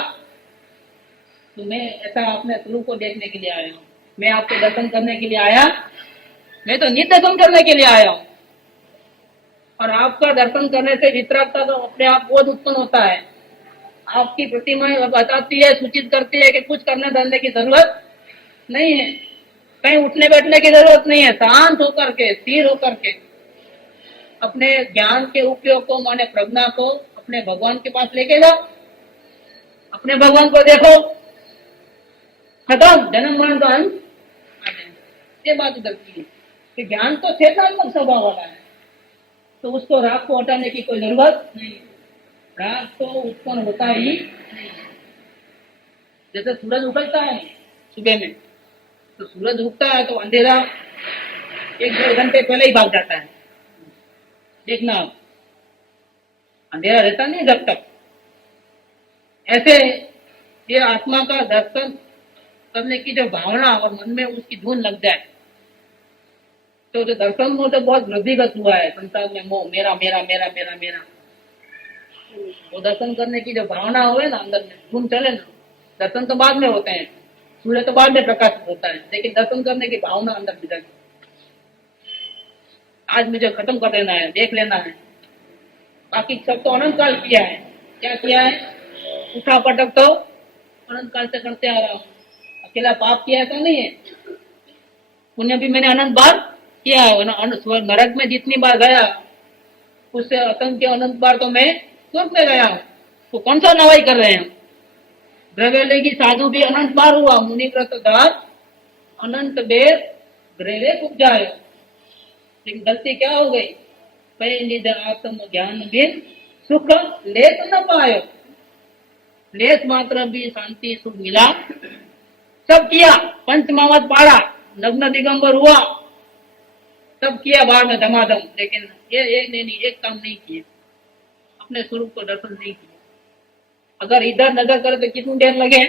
तो मैं ऐसा अपने स्वरूप को देखने के लिए आया हूँ, मैं आपको दर्शन करने के लिए आया मैं तो नित्य दर्शन करने के लिए आया हूँ। और आपका दर्शन करने से वितरागता तो अपने आप बोध उत्पन्न होता है। आपकी प्रतिमा बताती है, सूचित करती है कि कुछ करने धरने की जरूरत नहीं है, कहीं उठने बैठने की जरूरत नहीं है। शांत होकर के, स्थिर होकर के अपने ज्ञान के उपयोग को, माने प्रज्ञा को अपने भगवान के पास लेके जाओ। अपने भगवान को देखो, खत्म, जन्म मरण का अंत। ये बात उतरती है कि ज्ञान तो चेतनात्मक स्वभाव वाला है, तो उसको राग को हटाने की कोई जरूरत नहीं। राग तो उत्पन्न होता ही नहीं। जैसे सूरज उगलता है सुबह में, तो सूरज उगता है तो अंधेरा 1-2 घंटे पहले ही भाग जाता है। देखना, अंधेरा रहता नहीं जब तक। ऐसे ये आत्मा का दर्शन करने की जो भावना और मन में उसकी धुन लग जाए, तो जो दर्शन में तो बहुत वृद्धिगत हुआ है संसार में मोह, मेरा मेरा मेरा मेरा मेरा। वो दर्शन करने की जो भावना हो ना अंदर में, धुन चले ना, दर्शन तो बाद में होते हैं, सूर्य तो बाद में प्रकाशित होता है, लेकिन दर्शन करने की भावना अंदर भीतर, आज मुझे खत्म कर देना है, देख लेना है। बाकी सब तो अनंत काल किया है। क्या किया है? उठा पटक तो अनंत काल से करते आ रहा हूँ। अकेला पाप किया ऐसा नहीं है, पुण्य भी मैंने अनंत बार किया है। नरक में जितनी बार गया उससे असंख्य अनंत बार तो मैं स्वर्ग में गया हूँ। तो कौन सा नवाई कर रहे हैं? द्रव्य की साधु भी अनंत बार हुआ। मुनि व्रत दास अनंत बेर ग्रेवे उपजाए, लेकिन गलती क्या हो गई? निज आत्म ज्ञान बिन सुख लेस न पायो। लेस मात्र भी शांति सुख मिला, सब किया, पंचमावत पाड़ा, नग्न दिगंबर हुआ, सब किया बाहर में धमाधम, लेकिन ये एक काम नहीं किए, अपने स्वरूप को दर्शन नहीं किया। अगर इधर नजर करे तो कितनी देर लगे?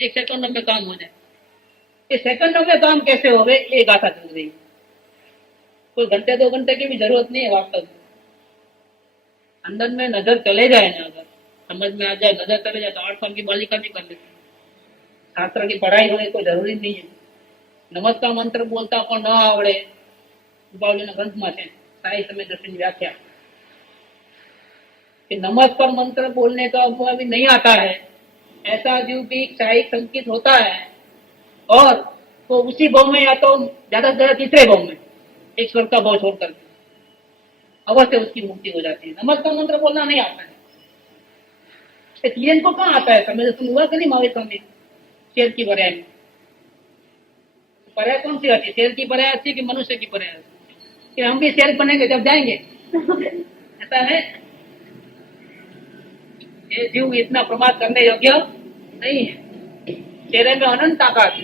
1 सेकंड में काम हो जाए। ये सेकंडों में काम कैसे हो गए? ये गाथा चल रही है। कोई घंटे 2 घंटे की भी जरूरत नहीं है। वास्तव में अंदर में नजर चले जाए ना, अगर समझ में आ जाए, नजर चले जाए, तो 8 साल की बालिका भी कर लेती है। शास्त्र की पढ़ाई होने कोई जरूरी नहीं है। नमस्कार मंत्र बोलता પણ ન આવડે, બાવલીના ગ્રંથમાં છે સાઈ समय दर्शन व्याख्या कि नमस्कार मंत्र बोलने का अभी नहीं आता है, ऐसा जीव भी शाही संकित होता है, और तो उसी भाव में या तो ज्यादा से ज्यादा तीसरे भाव में एक स्वर का भाव छोड़ करके अवश्य उसकी मुक्ति हो जाती है। नमस्कार मंत्र बोलना नहीं आता है। तीन को कहाँ आता है? समय दर्शन हुआ कि नहीं? महावीर स्वामी शेर की पर्याय में पर्याय कौन सी आती है? शेर की पर्याय आती है कि मनुष्य की पर्याय आती है? कि हम भी शेर बनेंगे जब जाएंगे? ऐसा है? ये जीव इतना प्रमाद करने योग्य नहीं है। चेहरे में अनंत ताकत है।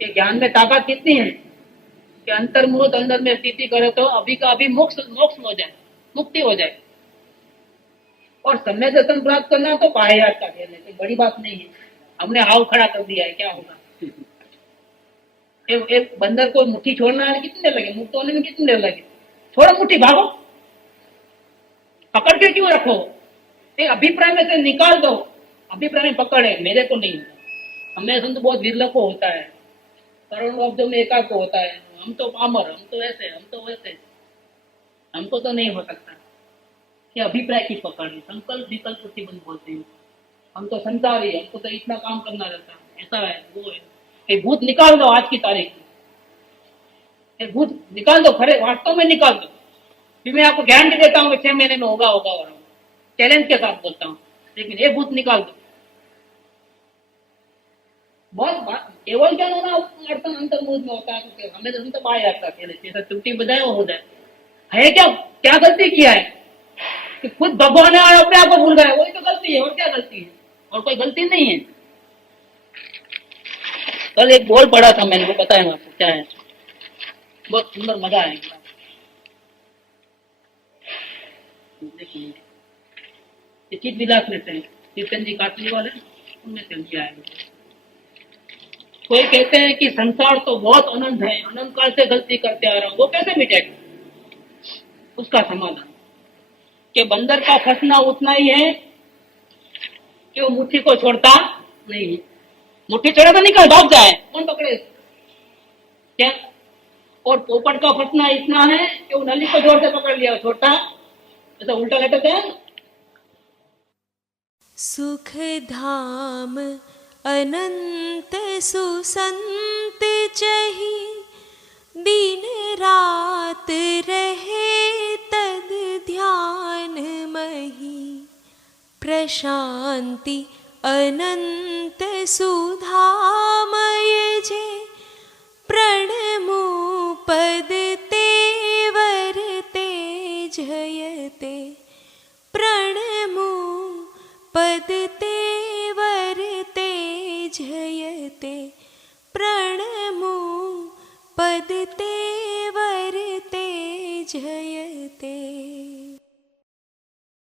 ये ज्ञान में ताकत कितनी है कि अंतर्मुख अंदर में स्थिति करे तो अभी का अभी मोक्ष हो जाए, मुक्ति हो जाए। और समय दर्शन प्राप्त करना तो बाह्यात का खेल है, कोई बड़ी बात नहीं है। हमने हाव खड़ा कर दिया है, क्या होगा? एक बंदर को मुट्ठी छोड़ना है, कितनी देर लगे? मुक्त होने में कितनी देर लगे? छोड़ो मुट्ठी, भागो, पकड़ के क्यों रखो? एक अभिप्राय में से निकाल दो। अभिप्राय में पकड़े, मेरे को नहीं। हमें संत बहुत विरल को होता है, करोड़ों अब्जों में एकाक को होता है। हम तो पामर, हम तो ऐसे, हम तो वैसे, हमको तो नहीं हो सकता। ये अभिप्राय की पकड़ है। संकल्प विकल्प प्रतिबंध बोलते हैं। हम तो संसारी, हमको तो इतना काम करना रहता है, ऐसा है, वो है। ये भूत निकाल दो आज की तारीख में, भूत निकाल दो, खरे वास्तव में निकाल दो। फिर मैं आपको ज्ञान भी देता हूँ 6 महीने में होगा, और चैलेंज के साथ बोलता हूँ, लेकिन ये भूत निकाल दो। बहुत केवल ज्ञान होना अर्थन अंतर्मुख में होता है, तो हमें तो बाहर आता है, त्रुटि बजाय वो हो जाए। है क्या गलती किया है कि खुद भगवान है और अपने आप को भूल गए? वही तो गलती है, और क्या गलती है? और कोई गलती नहीं है। कल एक बोल पढ़ा था मैंने, को पता है आपको क्या है? बहुत सुंदर, मजा आएगा। चित विलास में से कीर्तन जी काटने वाले, उनमें से लिया है। कोई कहते हैं कि संसार तो बहुत अनंत है, अनंत काल से गलती करते आ रहा हूं, वो कैसे मिटेगा? उसका समाधान कि बंदर का फंसना उतना ही है कि वो मुट्ठी को छोड़ता नहीं है। मुट्ठी छोड़े तो निकल भाग जाए, कौन पकड़े? क्या और पोपट का फटना इतना है कि वो नली को जोर से पकड़ लिया, छोटा ऐसा उल्टा लटक गया। सुख धाम अनंत सुसंत चही, दिन रात रहे तद ध्यान मही। प्रशांति अनंत सुधामय जे, प्रणमो पद तेवर तेजयते। प्रणमो पद तेवर तेजयते। प्रणमो पद